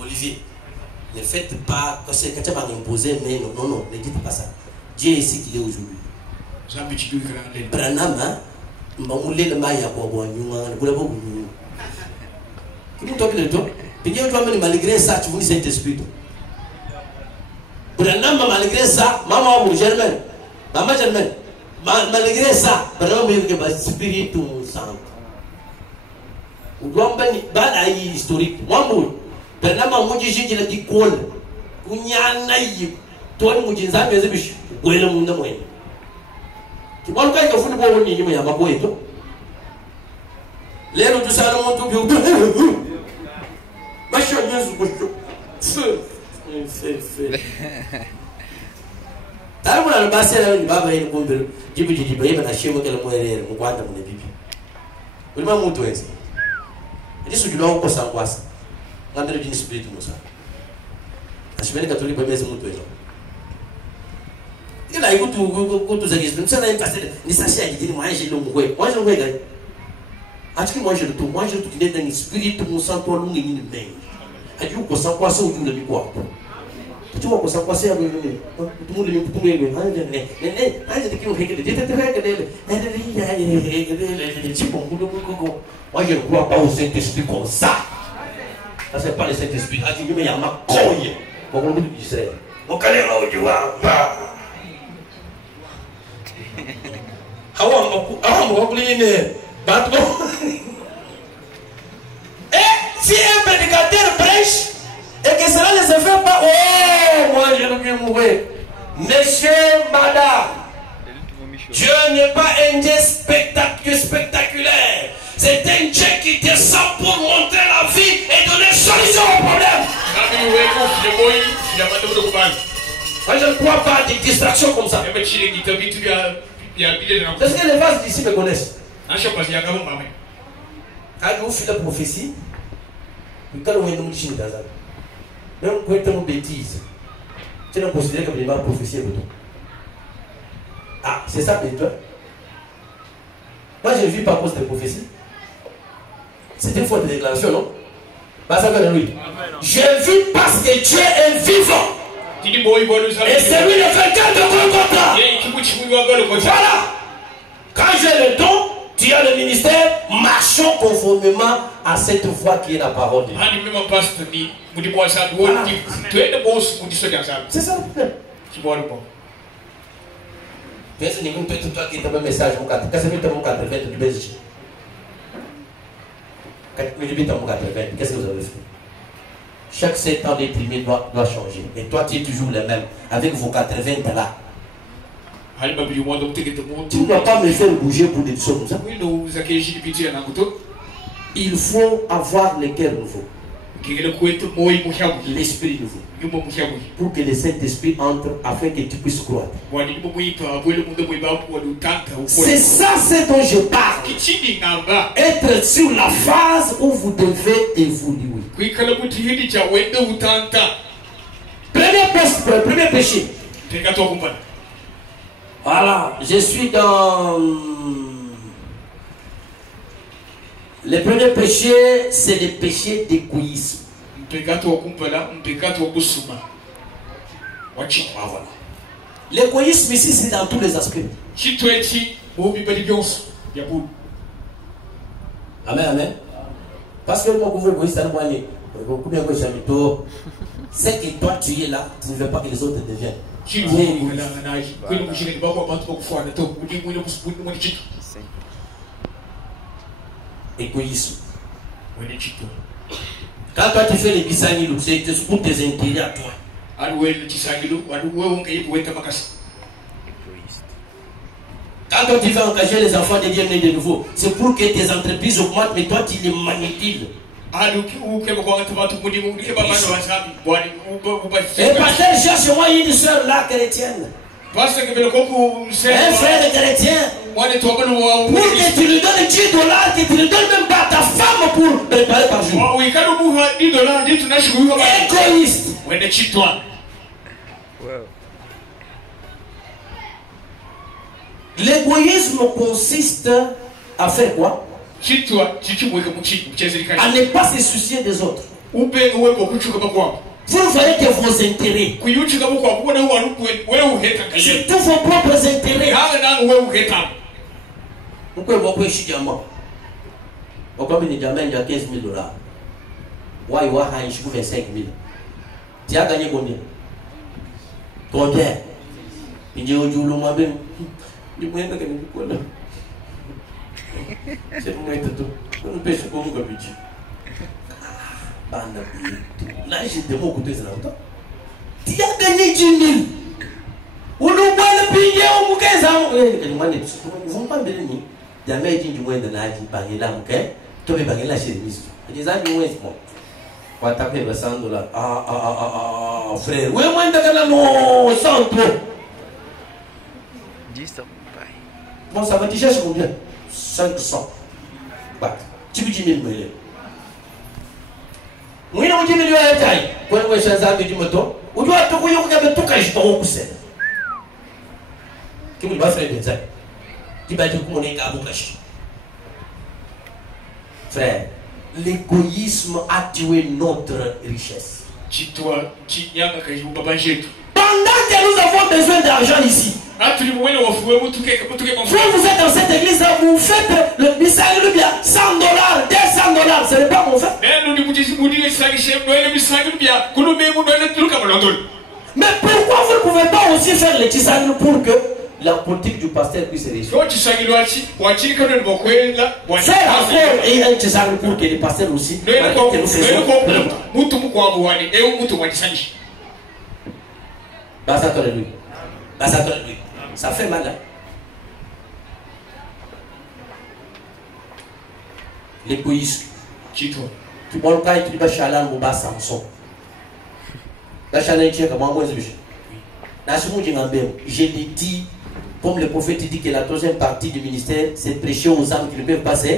Olivier, ne faites pas que c'est quand tu vas imposer mais non, ne dites pas ça. Dieu est ici qu'il est aujourd'hui. Branham mbamule le maya kwa nyuma kula bobu. Kimu toki le to. Pigé toi même malgré ça tu vois Saint-Esprit. Branham malgré ça, maman ou Germaine. Maman Germaine. Malgré ça, Branham il que Esprit tout sang. Ou doit bana historique. Mamou. Branham muji jiji la dikol. Kunyana yi. Toi muji nzambe zibishi. Gwele munda mwe. Kibalo kai ka funi bo woni nyima ya mabo eto. Lero tu sala mo tu biu. Masho nyezu ko. Feu. Tarabula le basela ni baba yini kumbelo. Jibi bayiba na shemo kele moerere mukwanda mune bibi. Ulima muntu wese. Ndiso julawo ko sangwasa. Ngandere dini spirit musa. Ashimeni katolika bemeze muntu wese. Il a écouté tout ça. Nous sommes passés. Nous sommes allés dire moi j'ai le moué. Moi je le moué. Acho que moi je le trouve qu'il est dans l'esprit, tout mon sang, toi, l'on est une main. A dit qu'on s'en passe au jour de mi-quoi. Tu vois qu'on s'en passe à tout le monde est tout le monde. Moi je ne crois pas au Saint-Esprit comme ça. Ça c'est pas le Saint-Esprit. A dit mais il y a ma cogne. Bon, on dit Israël. Mon calé là où tu vois. Et si un prédicateur prêche et que cela ne se fait pas, oh, moi je ne veux mourir. Monsieur, madame, Dieu n'est pas un Dieu spectaculaire. C'est un Dieu qui descend pour montrer la vie et donner solution au problème. Moi je ne crois pas à des distractions comme ça. Est-ce que les vases d'ici me connaissent? Quand vous faites la prophétie, quand vous avez une même quand vous avez une bêtise, tu ne considères que vous avez prophétie. Ah, c'est ça que toi. Moi je ne vis pas à cause de prophéties. C'est une faute de déclaration, non? Je vis parce que Dieu est vivant. Et c'est lui le vainqueur de Golgotha. Voilà. Quand j'ai le don, tu as le ministère, marchons conformément à cette voie qui est la parole de Dieu. Voilà. C'est ça le problème. Qu'est-ce que tu as un message pour 80? Qu'est-ce que vous avez fait? Chaque 7 ans déprimé doit changer. Et toi, tu es toujours le même. Avec vos 80 là. Tu ne dois pas me faire bouger pour des choses comme ça. Il faut avoir le cœur nouveau. L'esprit nouveau. Pour que le Saint-Esprit entre afin que tu puisses croire. C'est ça ce dont je parle. Être sur la phase où vous devez évoluer. Premier péché. Voilà, je suis dans... Le premier péché, c'est le péché d'égoïsme. Voilà. L'égoïsme ici, c'est dans tous les aspects. Amen, amen. Parce que moi, vous voyez, c'est que toi, tu es là, tu ne veux pas que les autres deviennent. Égoïsme. Quand toi tu fais les bisanilou, c'est pour tes intérêts à toi. Quand toi tu veux engager les enfants de Dieu nés de nouveau, c'est pour que tes entreprises augmentent, mais toi tu les manipules. Et pasteur, cherche-moi une soeur là chrétienne. Un frère chrétien. Pour que tu lui donnes 10 $, que tu ne donnes même pas à ta femme pour préparer par jour. Égoïste. L'égoïsme consiste à faire quoi? À ne pas se soucier des autres. Vous ne voyez que vos intérêts. C'est tous vos propres intérêts. Pourquoi vous pouvez chier diamant? Pourquoi vous diamant il y a 15 000 $? Ouais, je vous fais 5 000. Tu as gagné combien? Combien? Il dit au jour le mois même. Il moyen de gagner quoi là? C'est moi tout. On ne peut pas comme budget. Là, j'ai mon côté, c'est longtemps. Tu as gagné 10 000. On nous voit le billet au bouquet. Ils ne vont pas me donner. Il y a même du moins de l'âge, il là, ok? Tu peux pas lâcher les mises. Il y a des gens qui sont on va taper $100. Frère. Oui, moi, non, 100 $. 10 ans. Bon, ça va te chercher combien? 500. Tu veux 10 000 $. Oui, non, 10 000 $. Quand on change ça, tu me dis, on doit tout regarder tout quand je t'en pousse. Qui me va faire des ailes? Qui va te communiquer à vous cacher? Frère, l'égoïsme a tué notre richesse. Pendant que nous avons besoin d'argent ici, vous êtes dans cette église là, vous faites le misérable bien, $100, $200, ce n'est pas mon fait. Mais pourquoi vous ne pouvez pas aussi faire les tissanes pour que la politique du pasteur puisse réussir? Faire encore et un tissane pour que les pasteurs aussi. Ça fait mal, hein? L'égoïsme. Tu vois le cas, tu vas chaler au bas Samson. La chaler, tu es comme moi, je l'ai dit, comme le prophète dit que la troisième partie du ministère, c'est prêcher aux âmes qui ne peuvent pas se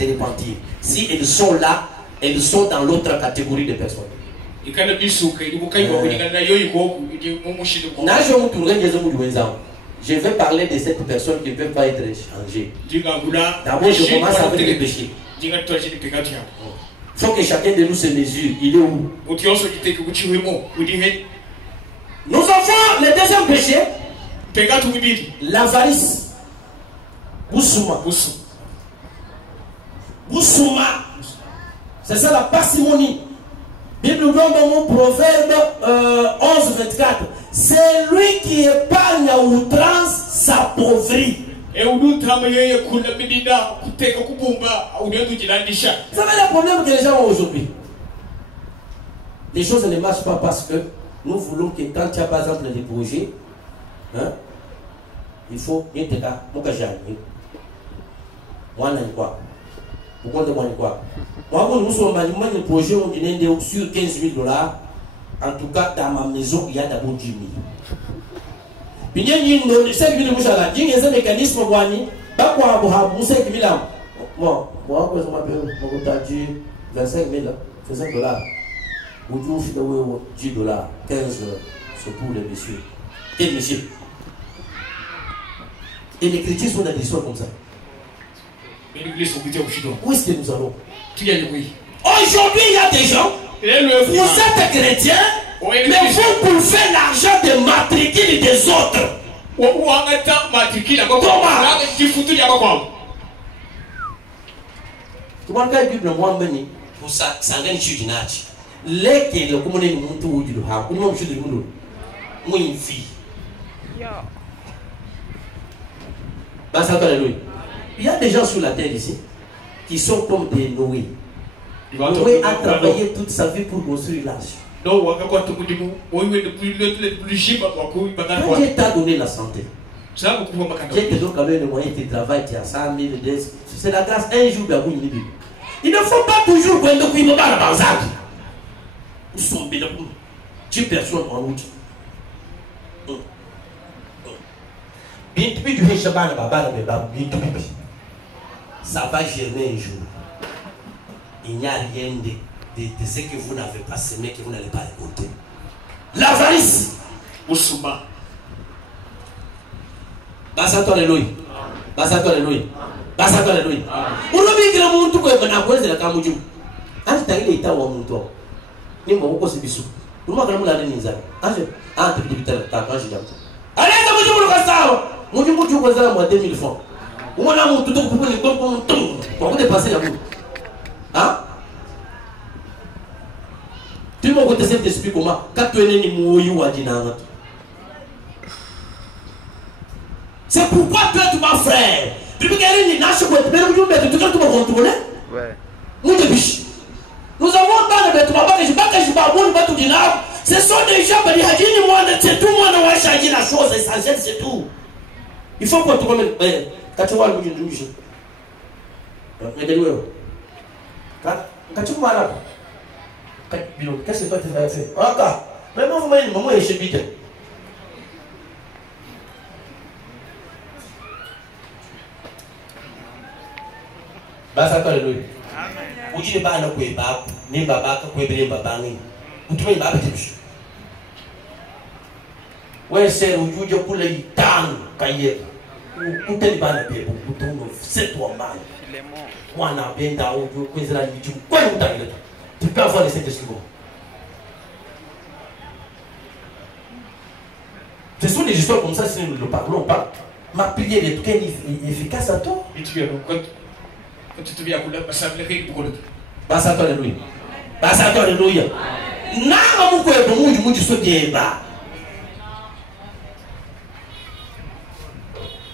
repentir. Si elles sont là, elles sont dans l'autre catégorie de personnes. Je vais parler de cette personne qui ne peut pas être changée. D'abord, je commence avec le péché. Il faut que chacun de nous se mesure. Il est où? Nous avons le deuxième péché, l'avarice. Boussouma. C'est ça la parcimonie. Bible nous donne dans mon proverbe 11-24. C'est lui qui épargne à outrance s'appauvrit. Vous savez le problème que les gens ont aujourd'hui? Les choses ne marchent pas parce que nous voulons que quand tu as par exemple des projets, hein, il faut bien te faire. Moi, je quoi? Pourquoi de moi quoi? Moi, nous sommes un projet où on est sur $15 000. En tout cas, dans ma maison, il y a d'abord 10 000. Puis il y a une 5 000 mouchala. Il y a un mécanisme pour moi. Pas quoi, pour 5 000. Moi, quoi, ça m'appelle, on t'a dit 25 000, c'est $5. Vous dites, $10, 15, c'est pour les messieurs. Et messieurs. Et les chrétiens sont dans des histoires comme ça. Où est-ce que nous allons? Aujourd'hui, il y a des gens, vous êtes chrétiens, mais vous bouffez l'argent de matricule des autres. Comment? Comment la Bible moi pour ça gagne sur du nage. Les qui le commun est monté au du ha, ou non, je dis nous. Moi une fille. Il y a des gens sur la terre ici qui sont comme des Noé. Noé a travaillé toute sa vie pour construire l'arche. Quand Dieu t'a donné la santé, Dieu te donne quand même le moyen de travailler, tu as 100 000, c'est la grâce, un jour, il ne faut pas toujours prendre le coup de la banzade. Nous sommes bien pour 10 personnes en route. Ça va germer un jour. Il n'y a rien de ce que vous n'avez pas semé que vous n'allez pas récolter. L'avarice. Oussouma. Basato Alléluia. Basato Alléluia. Basato Alléluia. Urobi kila muntu ko ebana kwezela kamuju. Anti tangile itawa muntu. Ni mboko sibisu. Uruma kana mulale ninza. Anje anti bidibitala ta kanji jamu. Aleza muju mu kasawa. Muju muju ko zala mo 2000 francs. On a mon tout pour les pour vous dépasser la boue. Hein? Tu m'as côté cet esprit comment? Quand tu es né ni c'est pourquoi toi tu m'as frère. Tu peux gagner ni nache quoi? Mais nous mais tu peux contrôler? Ouais. Nous avons tant de bêtes pas que je pas bon pas tout dire. Ce sont des gens qui disent moi c'est tout le monde va changer la chose essentielle c'est tout. Il faut contrôler. Quand tu vois le bout du jeu, quand tu vois là, qu'est-ce que toi tu vas faire? Encore, vraiment vous m'avez dit, maman est chez Bite. Basa toi le lui. Vous dites pas non quoi pas, ni baba quoi bien baba ni. Vous trouvez baba tu? Ouais c'est où tu dis pour les temps cahier. Uteli bana pe butono c'est-toi mal. Wana benda o kwenzela mitu. Quoi utangile? Tu peux avoir les Saint-Esprit. Ce sont des histoires comme ça, si nous ne parlons pas. Ma prière est efficace à toi. Quand tu te viens à Koula, ça me fait beaucoup de Basa toi, alléluia. Basa toi, alléluia. N'a pas beaucoup de ce qui est bas.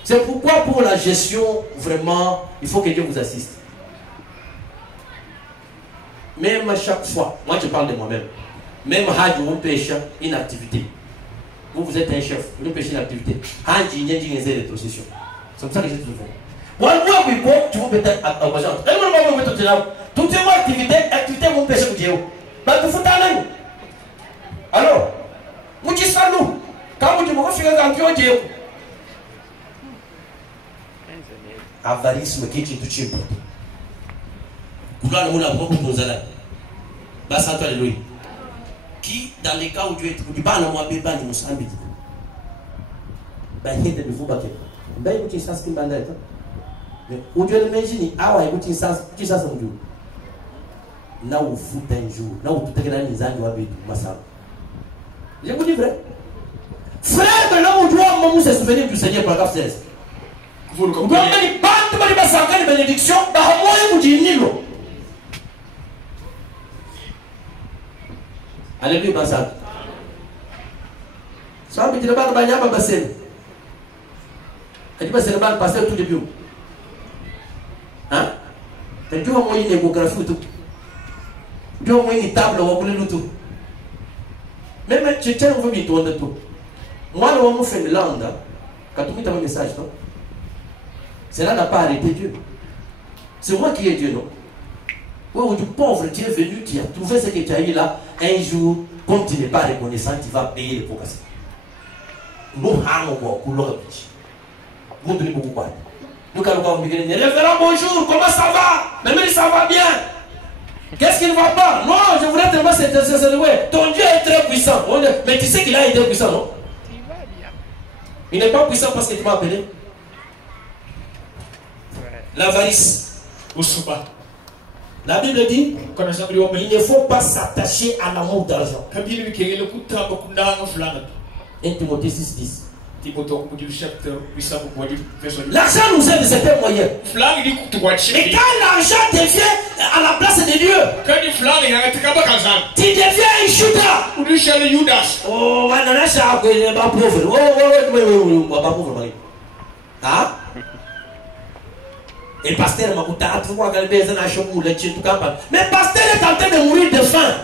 C'est pourquoi pour la gestion, vraiment, il faut que Dieu vous assiste. Même à chaque fois, moi je parle de moi-même, même si vous pêchez une activité, vous êtes un chef, vous pêchez une activité, si vous avez une rétrocession. C'est comme ça que j'ai toujours fait. Moi, tu vas peut-être à l'occasion. Toute activité, vous pêchez pour Dieu. Alors, vous dites ça nous. Quand vous dites que vous faites Dieu. Avarisme qui est tout chimp. Coulant la propre Gonzala. Bassa toi alléluia. Qui dans les cas où Dieu est du ban à moi bébé ni Moussambi. Bah il est de vous baquer. Bah il faut ça ce qui bandait. Mais où Dieu l'imagine ah ouais il faut ça qui ça son Dieu. Na où fout un jour, na où tout est dans les années ou habite Massa. Je vous dis vrai. Frère de là où Dieu a se souvenir du Seigneur paragraphe 16. Vous avez une bénédiction, alléluia, Bassal. Ça veut dire que vous avez passé. Vous avez passé tout début. Hein? Vous avez une échographie tout. Vous avez une table, vous avez tout. Même si tu as un peu de tout. Moi, je fais une langue. Quand tu as un message, cela n'a pas arrêté Dieu. C'est moi qui ai Dieu, non? Oui, du pauvre, tu es venu, tu as trouvé ce que tu as eu là. Un jour, comme tu n'es pas reconnaissant, tu vas payer le pot cassé. Nous avons vous donnez beaucoup quoi? Nous allons me dire, révérend, bonjour, comment ça va? Même ça va bien. Qu'est-ce qui ne va pas? Non, je voudrais te voir cette ton Dieu est très puissant. Mais tu sais qu'il a été puissant, non? Il n'est pas puissant parce que tu m'as appelé. L'avarice. La Bible dit il ne faut pas s'attacher à l'amour d'argent. 1 Timothée 6:10. L'argent nous aide de certains moyens. Et quand l'argent devient à la place de Dieu, tu deviens un Judas. Oh, on pas pauvre. Ah? Et pasteur Makuta, tu vois qu'elle est un chou, le chien tout capable. Mais pasteur est en train de mourir de faim.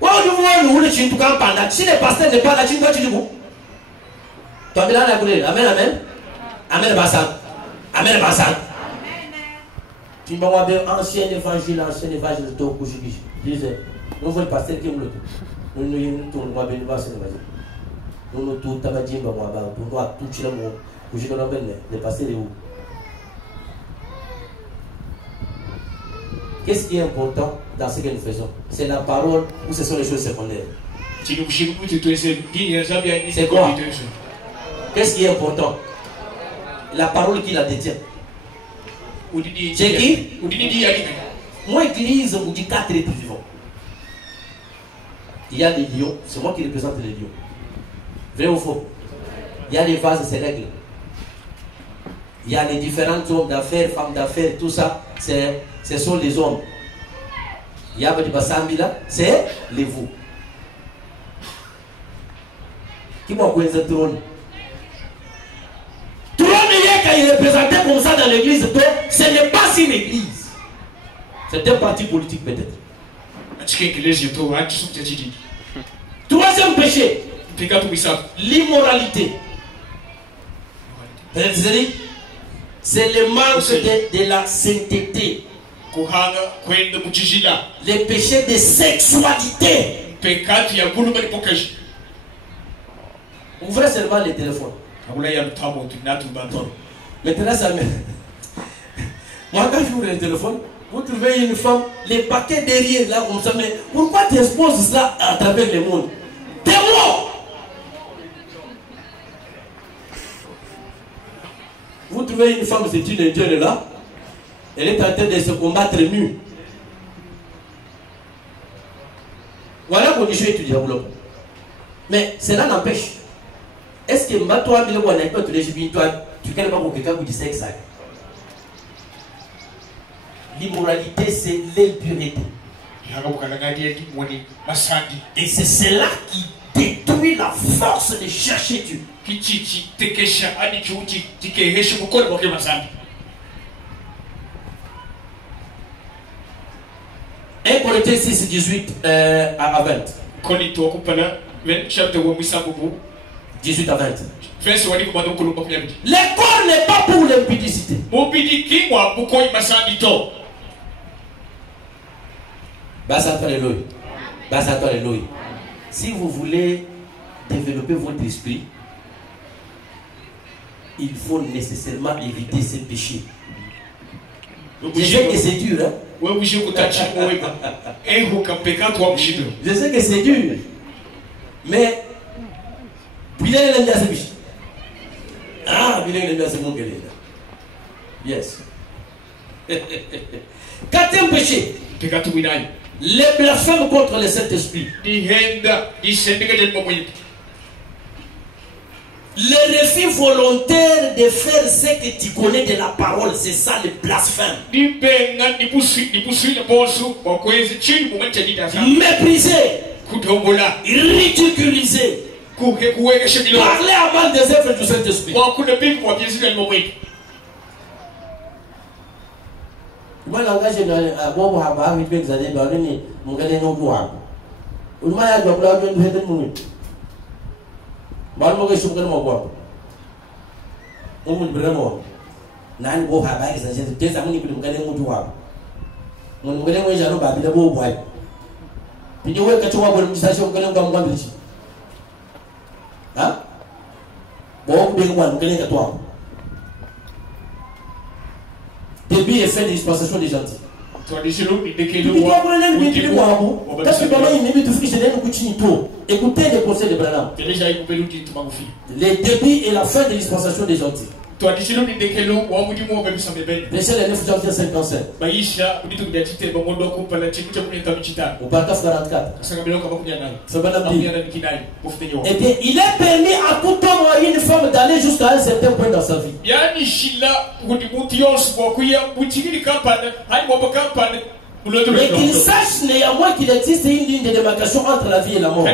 Le chien tout capable. Si le pasteur n'est pas là, tu dois dire où? Tu as bien la coulée. Amen, amen. Amen, Bassan. Amen, Bassan. Tu m'as dit ancien évangile de ton couche. Disait, nous voulons pasteur qui me le dit. Nous tournons à Bénéva, c'est l'évangile. Nous tout tabadjimba, nous doit tout chier le mot. Je ne sais pas si où. Qu'est-ce qui est important dans ce que nous faisons? C'est la parole ou ce sont les choses secondaires? C'est quoi? Qu'est-ce qui est important? La parole qui la détient. C'est qui? Moi, église, on dit 4 êtres vivants. Il y a des lions, c'est moi qui représente les lions. Vrai ou faux? Il y a des vases, c'est règle. Il y a les différents hommes d'affaires, femmes d'affaires, tout ça, ce sont les hommes. Il y a des Bassambila, c'est les vous. Qui m'a connu ce trône? Trône, quand il est représenté comme ça dans l'église, ce n'est pas une église. C'est un parti politique peut-être. Troisième péché, l'immoralité. C'est le manque de la sainteté. Les péchés de sexualité. Ouvrez seulement les téléphones. Maintenant, ça me... Moi, quand j'ouvre le téléphone, vous trouvez une femme, les paquets derrière là comme ça, mais pourquoi tu exposes cela à travers le monde? Démon! Vous trouvez une femme, c'est une indienne là. Elle est en train de se combattre nue. Voilà qu'on dit je vais étudier. Mais cela n'empêche. Est-ce que toi, tu connais pas pour quelqu'un qui dit sexe? L'immoralité, c'est l'impureté. Et c'est cela qui détruit la force de chercher Dieu. 1 Corinthiens 6, 18 à 20. 18 à 20. Le corps n'est pas pour l'impudicité. Si vous voulez développer votre esprit, il faut nécessairement éviter ces péchés. Je sais que c'est dur, hein? Je sais que c'est dur. Mais yes. Quatrième péché. Les blasphèmes contre le Saint-Esprit. Le refus volontaire de faire ce que tu connais de la parole, c'est ça le blasphème. Mépriser, ridiculiser, parler à mal des œuvres du Saint-Esprit. Moi, le langage est début et fin de dispensation des gentils. Écoutez les conseils de Branham. Les débuts et la fin de dispensation des gentils. Verset 9 Jean 55. Au paragraphe 44. Eh bien, il est permis à tout homme ou à une femme d'aller jusqu'à un certain point dans sa vie. Mais qu'il sache néanmoins qu'il existe une ligne de démarcation entre la vie et la mort.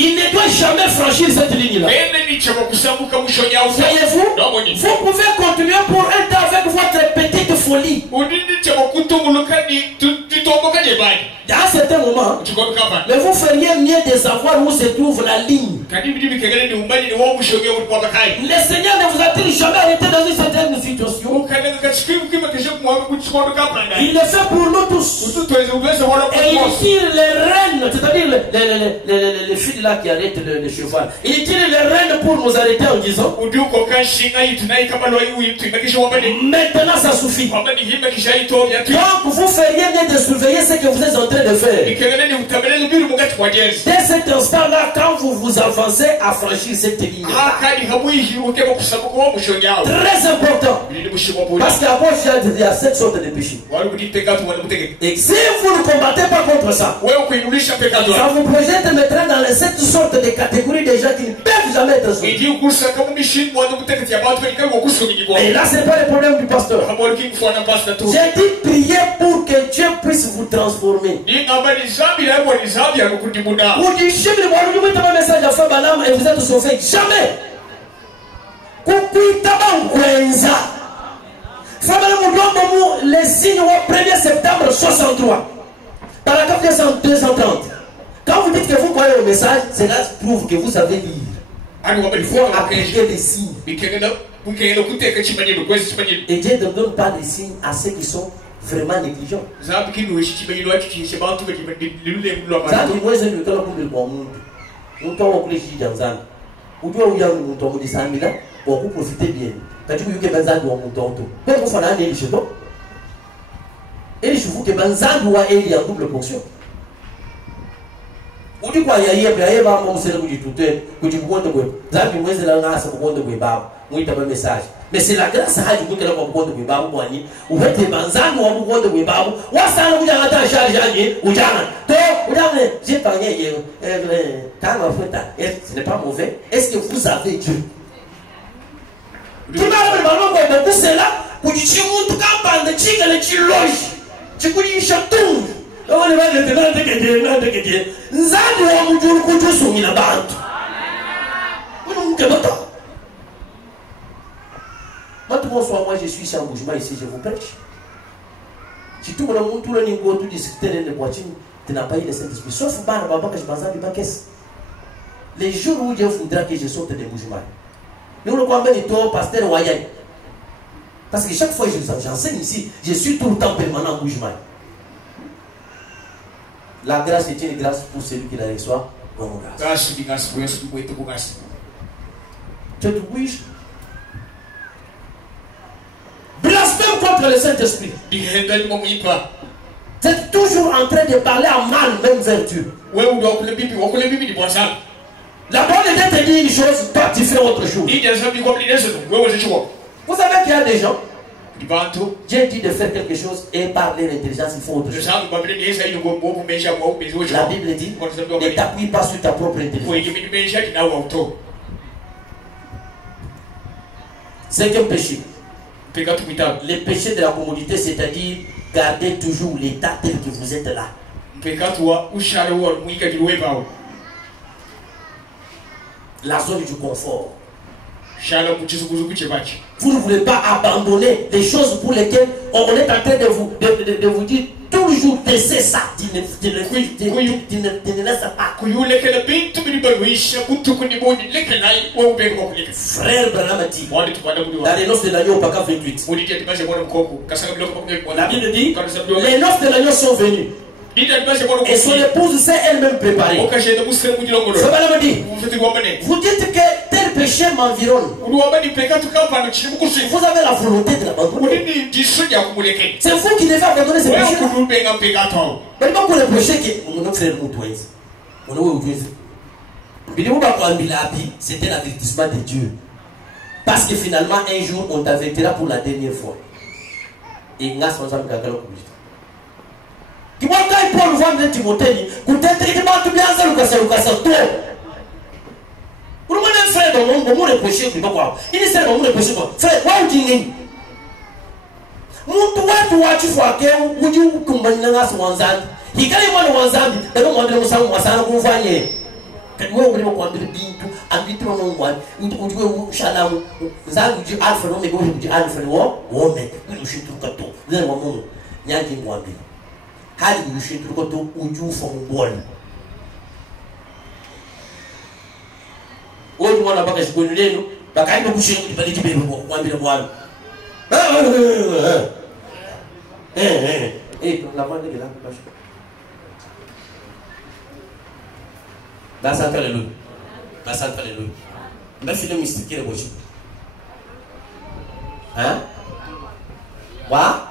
Il ne doit jamais franchir cette ligne-là. Voyez-vous, vous pouvez continuer pour un temps avec votre petite folie. À un certain moment, mais vous feriez mieux de savoir où se trouve la ligne. Le Seigneur ne vous a-t-il jamais arrêté dans une certaine situation? Il le fait pour nous tous. Et il tire les rênes, c'est-à-dire les fils là qui arrêtent le cheval. Il tire les rênes pour nous arrêter en disant maintenant ça suffit. Donc vous feriez mieux de surveiller ce que vous êtes en train de faire. Dès cet instant-là, quand vous vous avancez à franchir cette ligne, très important, parce qu'à gauche il y a 7 sortes de péchés. Et si vous ne combattez pas contre ça, ça vous projette maintenant dans les 7 sortes de catégories de gens qui ne peuvent jamais être sauvés. Et là, c'est pas le problème du pasteur. J'ai dit prier pour que Dieu puisse vous transformer. Vous dites, un message à Femme Banam et vous êtes sauvé. Jamais. Les signes au 1er septembre 63. Paragraphe 230. Quand vous dites que vous croyez au message, cela prouve que vous savez lire. Il faut appliquer les signes. Et Dieu ne donne pas des signes à ceux qui sont vraiment négligents. Vous profitez bien. Et je vous que Banzan doit aller en double fonction. Udi kwa ya ba mo se ku ditute ku di bonde go zambi mwezi la ngasa ku bonde go ba muita ba message mais c'est la grâce haji ku kala ku bonde go ba ko ani uhete banzangu wa ku bonde go ba wa sana ku janga ta charge ani ujana to ujana j'ai parlé hier quand on fait ce n'est pas mauvais. Est-ce que vous avez Dieu? Qui m'a dit que tout cela ku di chimu tu kamba de chiga le chiloge tu ku di chatou. On va le faire que Dieu. Nzadi wa mujuru kujusu ina bantu. Bonsoir, moi je suis sans bougement ici, je vous prêche. Si tout le monde, tout le niveau, tout discuter de voiture, tu n'as pas eu le Saint-Esprit. Sauf Barababa que je pense à du baquès. Les jours où Dieu voudra que je sorte des bougements. Nous le croyons bien, toi, pasteur Royal. Parce que chaque fois que j'enseigne ici, je suis tout le temps permanent en bougement. La grâce est une grâce pour celui qui la reçoit. Bon, grâce. Tu te bouges. Blasphème contre le Saint-Esprit. Tu es toujours en train de parler en mal, même vertu. La bonne idée te dit une chose, toi tu fais autre chose. Vous savez qu'il y a des gens. Dieu dit de faire quelque chose et par leur intelligence il faut autre chose. La Bible dit ne t'appuie pas sur ta propre intelligence. Cinquième péché. Le péché de la commodité, c'est-à-dire garder toujours l'état tel que vous êtes là. La zone du confort. Vous ne voulez pas abandonner les choses pour lesquelles on est en train de vous dire toujours laissez ça. Tu ne laisses pas. Frère Branham dit dans les noces de l'agneau au Paka 28. La Bible dit les noces de l'agneau sont venues. Et son épouse s'est elle-même préparée. Vous dites que tel péché m'environne. Vous avez la volonté de l'abandonner. C'est vous qui devez abandonner ce péché. Mais pas pour le péché que mon frère Moutouez. C'était l'avertissement de Dieu. Parce que finalement, un jour, on t'avertira pour la dernière fois. Et nous sommes ensemble dans la communauté. Qui m'a dit Paul vendre Timothée, que tu es tout bien ça, Lucas, pour le monde frère dans mon monde péché, il va voir. Il est dans mon péché. Frère, quoi tu dis? Mon toi, tu vois que où tu combines dans ce wanzan. Il y a les mots wanzan, et le monde de Moussa, ça ne vous voyez. Quand vous voulez prendre le bintou, habiter dans mon moine, ou tu veux chalam, ça vous dit alpha, non, mais vous dites alpha, ou mais, nous suis tout cadeau. Vous avez mon nom, il y a des mois. Hali mwisho tulikoto ujufa mbona wewe mwana baka shikoni lenu bakaenda kushinda kibali bebe kwambia bwana la mande là dans ça alléluia dans ça alléluia merci le mystique le bochi hein wa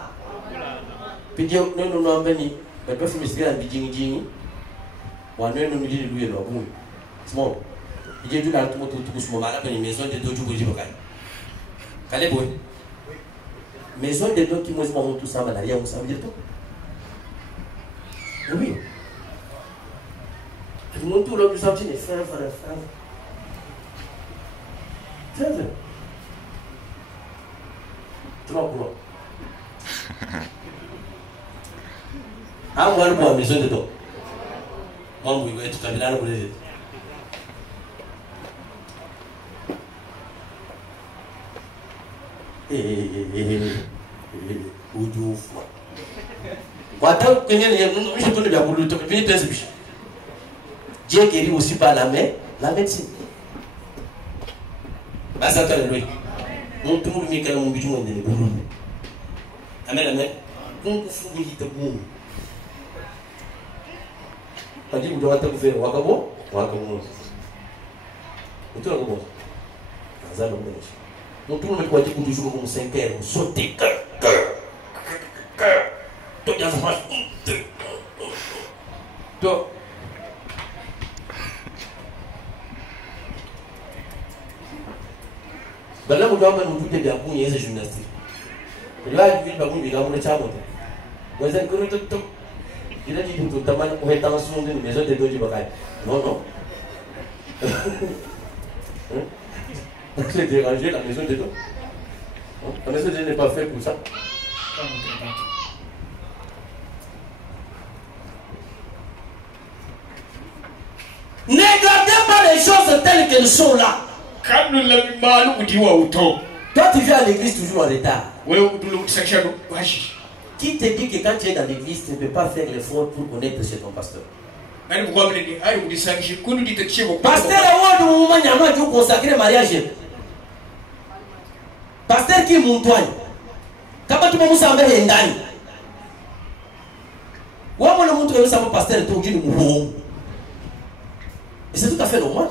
Pidio neno naambeni batofu misikia bijingi wa neno nilili luye lo abu small ije du la tumo tuku sumo mala pe maison de doju boji bakay kale boy maison de doju mo mo tout ça bala ya mo ça veut dire tout oui tout le monde tout là du senti ne faire trop gros on va voir maison de toi. Moi, je vais tout à l'heure. Dieu guérit aussi par la médecine. Tadi udah kata kufir wakabo. Itu aku bos. Azan bos. Untuk mereka wajib kudu juga kamu sengker, sotik. Tu jangan sama. Tu. Dans le monde, on nous dit bien qu'on y est gymnastique. Il a dit qu'on y est dans le charbon. Vous êtes cru tout. Il a dit tout le temps, on est dans son maison de deux du bagaille. Non, non. C'est dérangé la maison de deux. La maison de deux n'est pas faite pour ça. Ne gardez pas les choses telles qu'elles sont là. Toi, tu viens à l'église toujours en retard. Qui te dit que quand tu es dans l'église, tu ne peux pas faire l'effort pour connaître chez ton pasteur? Pasteur, tu consacrer le mariage. Pasteur qui montoigne. Quand tu me sens bien, pasteur, et c'est tout à fait normal.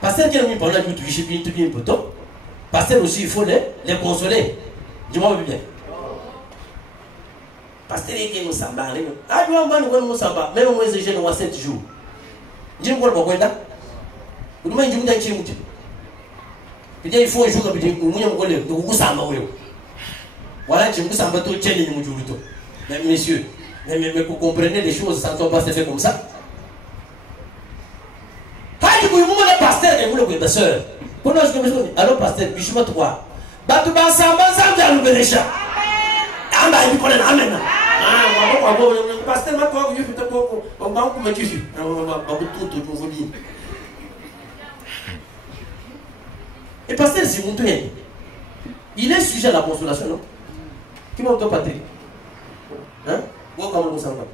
Pasteur qui a mis pendant que tu es un peu tôt. Pasteur aussi, il faut les consoler. Dis-moi bien. Pasteur qui nous s'en bat. Ah, tu vas nous s'en bat. Même moi, j'ai 7 jours. Dis-moi pourquoi là. Vous m'avez dit que tu il faut un jour que vous s'en bat. Voilà, je vous s'en bat tout le temps. Mais messieurs, mais vous comprenez les choses, ça ne doit pas se faire comme ça. Pasteur et vous le pasteur. Pour nous, alors pasteur, je suis toi. Batu basa basa de l'ouverture. Amba il connaît amen. Ah, pasteur ma toi je fais beaucoup. On va comment tu fais. On va tout vous dire. Et pasteur c'est mon tour. Il est sujet à la consolation, non? Qui m'a entendu Patrick? Hein? Où comment on s'en va?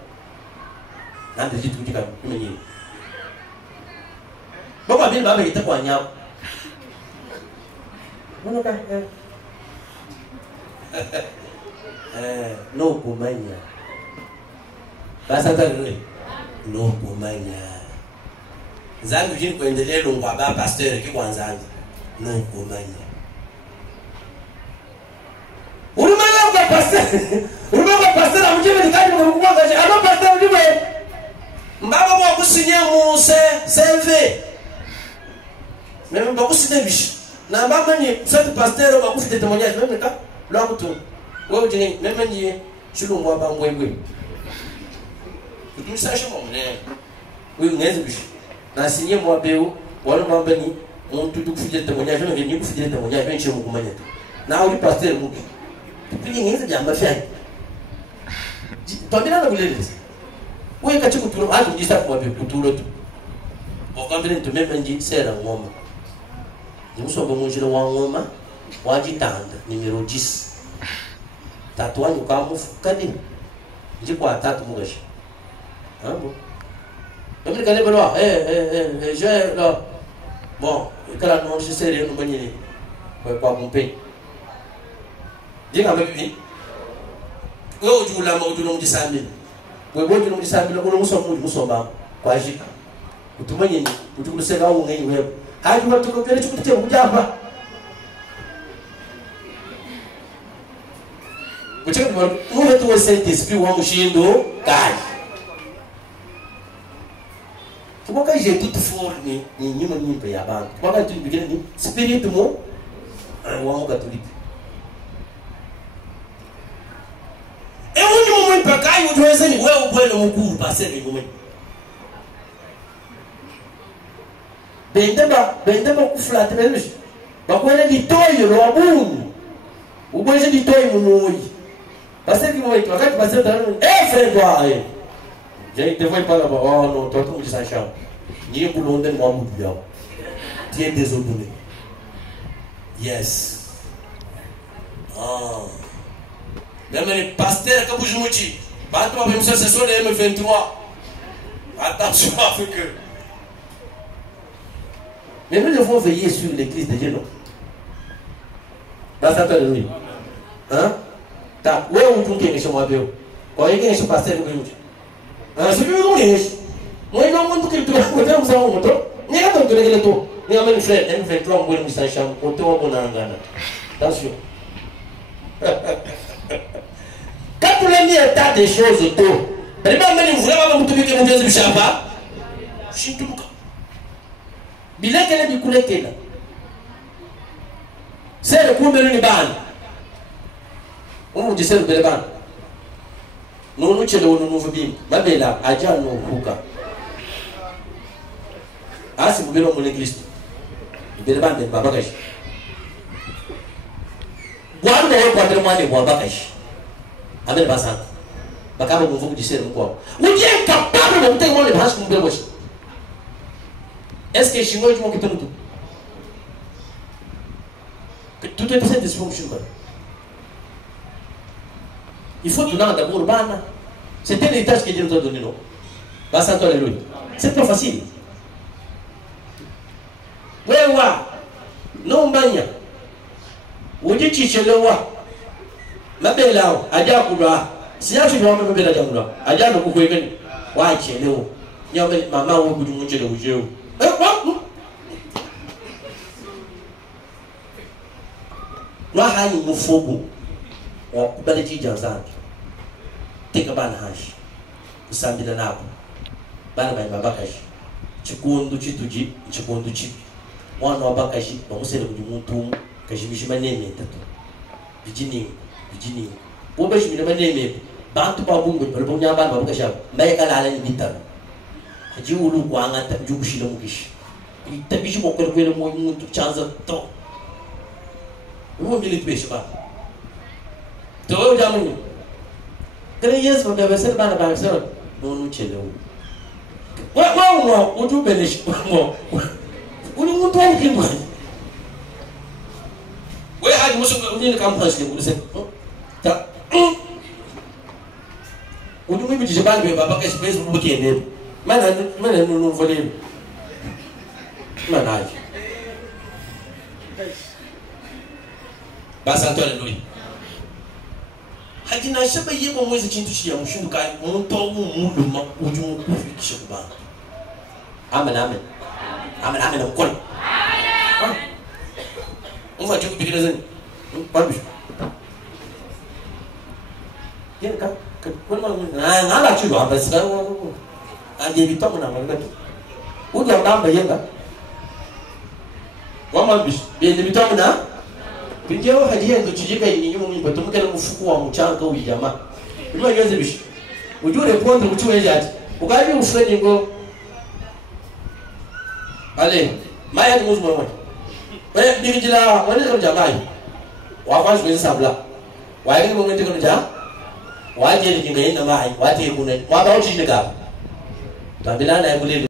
Là, tu dis tout comme Bapak bin bapak kita kuanyap. Mana kah? No kumanya. Bahasa Tanzania. No kumanya. Zangu jini kuendelea lungwa ba pasteur ki kwanzanza. No kumanya. Ulimanya kwa pasteur. Ulimanya pasteur amjebe nikadi kwa kaje. Alo pasteur uliwe. Mbaba mwa kusinya mu CV. Même beaucoup de biches. N'a pas manié. Cette pasteur va vous faire des témoignages. Même le cas, là où tout. Vous dites, même manié, je le vois pas moins. Tout ça, je m'en vais. Oui, vous n'êtes biche. N'a signé moi, Béo, ou alors m'a béni. On tout fait des témoignages. Je vais venir vous faire des témoignages. Je vais chez vous. N'a pas eu pasteur. Puis il y a des gens qui toi, bien là, vous l'avez dit. Oui, quand tu me trouves, tu dis ça pour tout l'autre. Pour quand tu même dit, c'est un homme. Nous sommes mangés le wangoma, wajitanda, numéro 10. Tatouage, nous avons fait je dis quoi, tatouage. Hein, bon. Même quand les là, je là. Bon, quand la non, je sais rien, nous manier. Pas mon pays. Dis quand même, oui. Oh, tu l'as mort du nom de Samy. Oui, bon, du nom de Samy, nous sommes bas. Quoi, j'ai. Tout le monde, tout le monde, où on est. Ah, tu vas te copier, tu peux te dire, vous savez, nous mettons le Saint-Esprit ou un chiendo, car. Pourquoi j'ai toute forme, ni humain, ni payable? Pourquoi tu me dis, spirituellement, un homme catholique? Et on ne peut pas cailler, vous devez dire, ouais, vous pouvez le coup, passer les moments. Bendeba kuflata melushi bakwenda ditoyo lwabungu ubweze ditoyo mumoyi parce que moi wakati passer dans frère toi j'ai devrais pas là-bas oh non toi tu me dis ça champ ni pour Londres moi mon bien tu es désordonné yes même les pasteurs quand vous me dites bah toi même ça ce sont les M23 attention avec eux. Mais nous devons veiller sur l'église de Dieu, non? Dans sa tête de nuit. Hein? Où est-ce que tu es chez moi? Quand il y a un pasteur, c'est plus long. Moi, je ne sais pas si tu as un moto. Il y a un moto. Il y a un frère, M23, on va nous s'acheter un moto, on a un gana. Attention. Quand tu as mis un tas de choses autour, mais même si vous voulez que vous ayez un chapa, je suis tout le cas. Bila kele bikule kela. c'est le combien de ban on dit c'est le ban non nous chez le nous vobim babela aja no huka asi bubelo mo l'église le ban de babakash guarda eu patrimônio boa babakash abel basan bakaba mo vobu dizer quoi o dia é capaz de ter mole baixo com belo est-ce que chingo de mo que tudo tout est cette dysfonction. Il faut tout dans d'abord urbana. C'est un héritage que Dieu nous a donné, non? Basanto alléluia. C'est pas facile. Wewa, non banya. Wodi chichelewa. Mabela, aja kula. Siya tu mama mabela jamula. Aja no kukwekeni. Wa chelewo. Nyabe mama wo gudu munje de ujeo. Wa hani mufogo. O baleji janzanki. Teka bana hashi. Usambila nabo. Bana bai babakashi. Chikondo chituji, chikondo chipi. Mwana wabakashi, bamusele kujimuntu, kashimishima neme tato. Bijini. Bobe shimina neme. Bantu babungu, balbo nyabana babakasha. Mai kalala ni bitano. Haji ulu kwanga tajukushila mukishi. Itabishi mokwele muntu chanza to. Umo mili tubeshi ba. Towe ujamu. Kare yesu bebe sere bana ba sere. Nonu chele u. Wa uju beleshi mo. Uni muntu wani kimwa. We haji musu uni kampasi ni kulise. Ta. Uni mimi bijibani be baba kashi base buke ne. Mana nunu vole. Mana haji. Basanto alléluia. Hadina shaba yebo mwezi chintu shi ya mushindu kai muntu muluma ujumu kufikisha kubana. Amen. Mkono. Amen. Mwa chuku bikira zani. Pambisho. Yeni ka kwa ngala chuku hapa sika. Anje bitamu na ngala. Uja ndamba yenga. Wama bish. Bende bitamu na Binjeo hadiya ndo chijika inyumu mbato mkele mfuku wa mchanga ujama. Ima yoze bishi. Ujure pondre kuchuwe jati. Ukaji ufredi ngo. Ale, maya ni muzu mwana. Wale bigijila wale kama jamai. Wafansi kwezi sabla. Wae kama mwente kama jama. Waje ni kinga ina mai. Wate kuna. Waba uchi ni kama. Tabilana ya kulelu.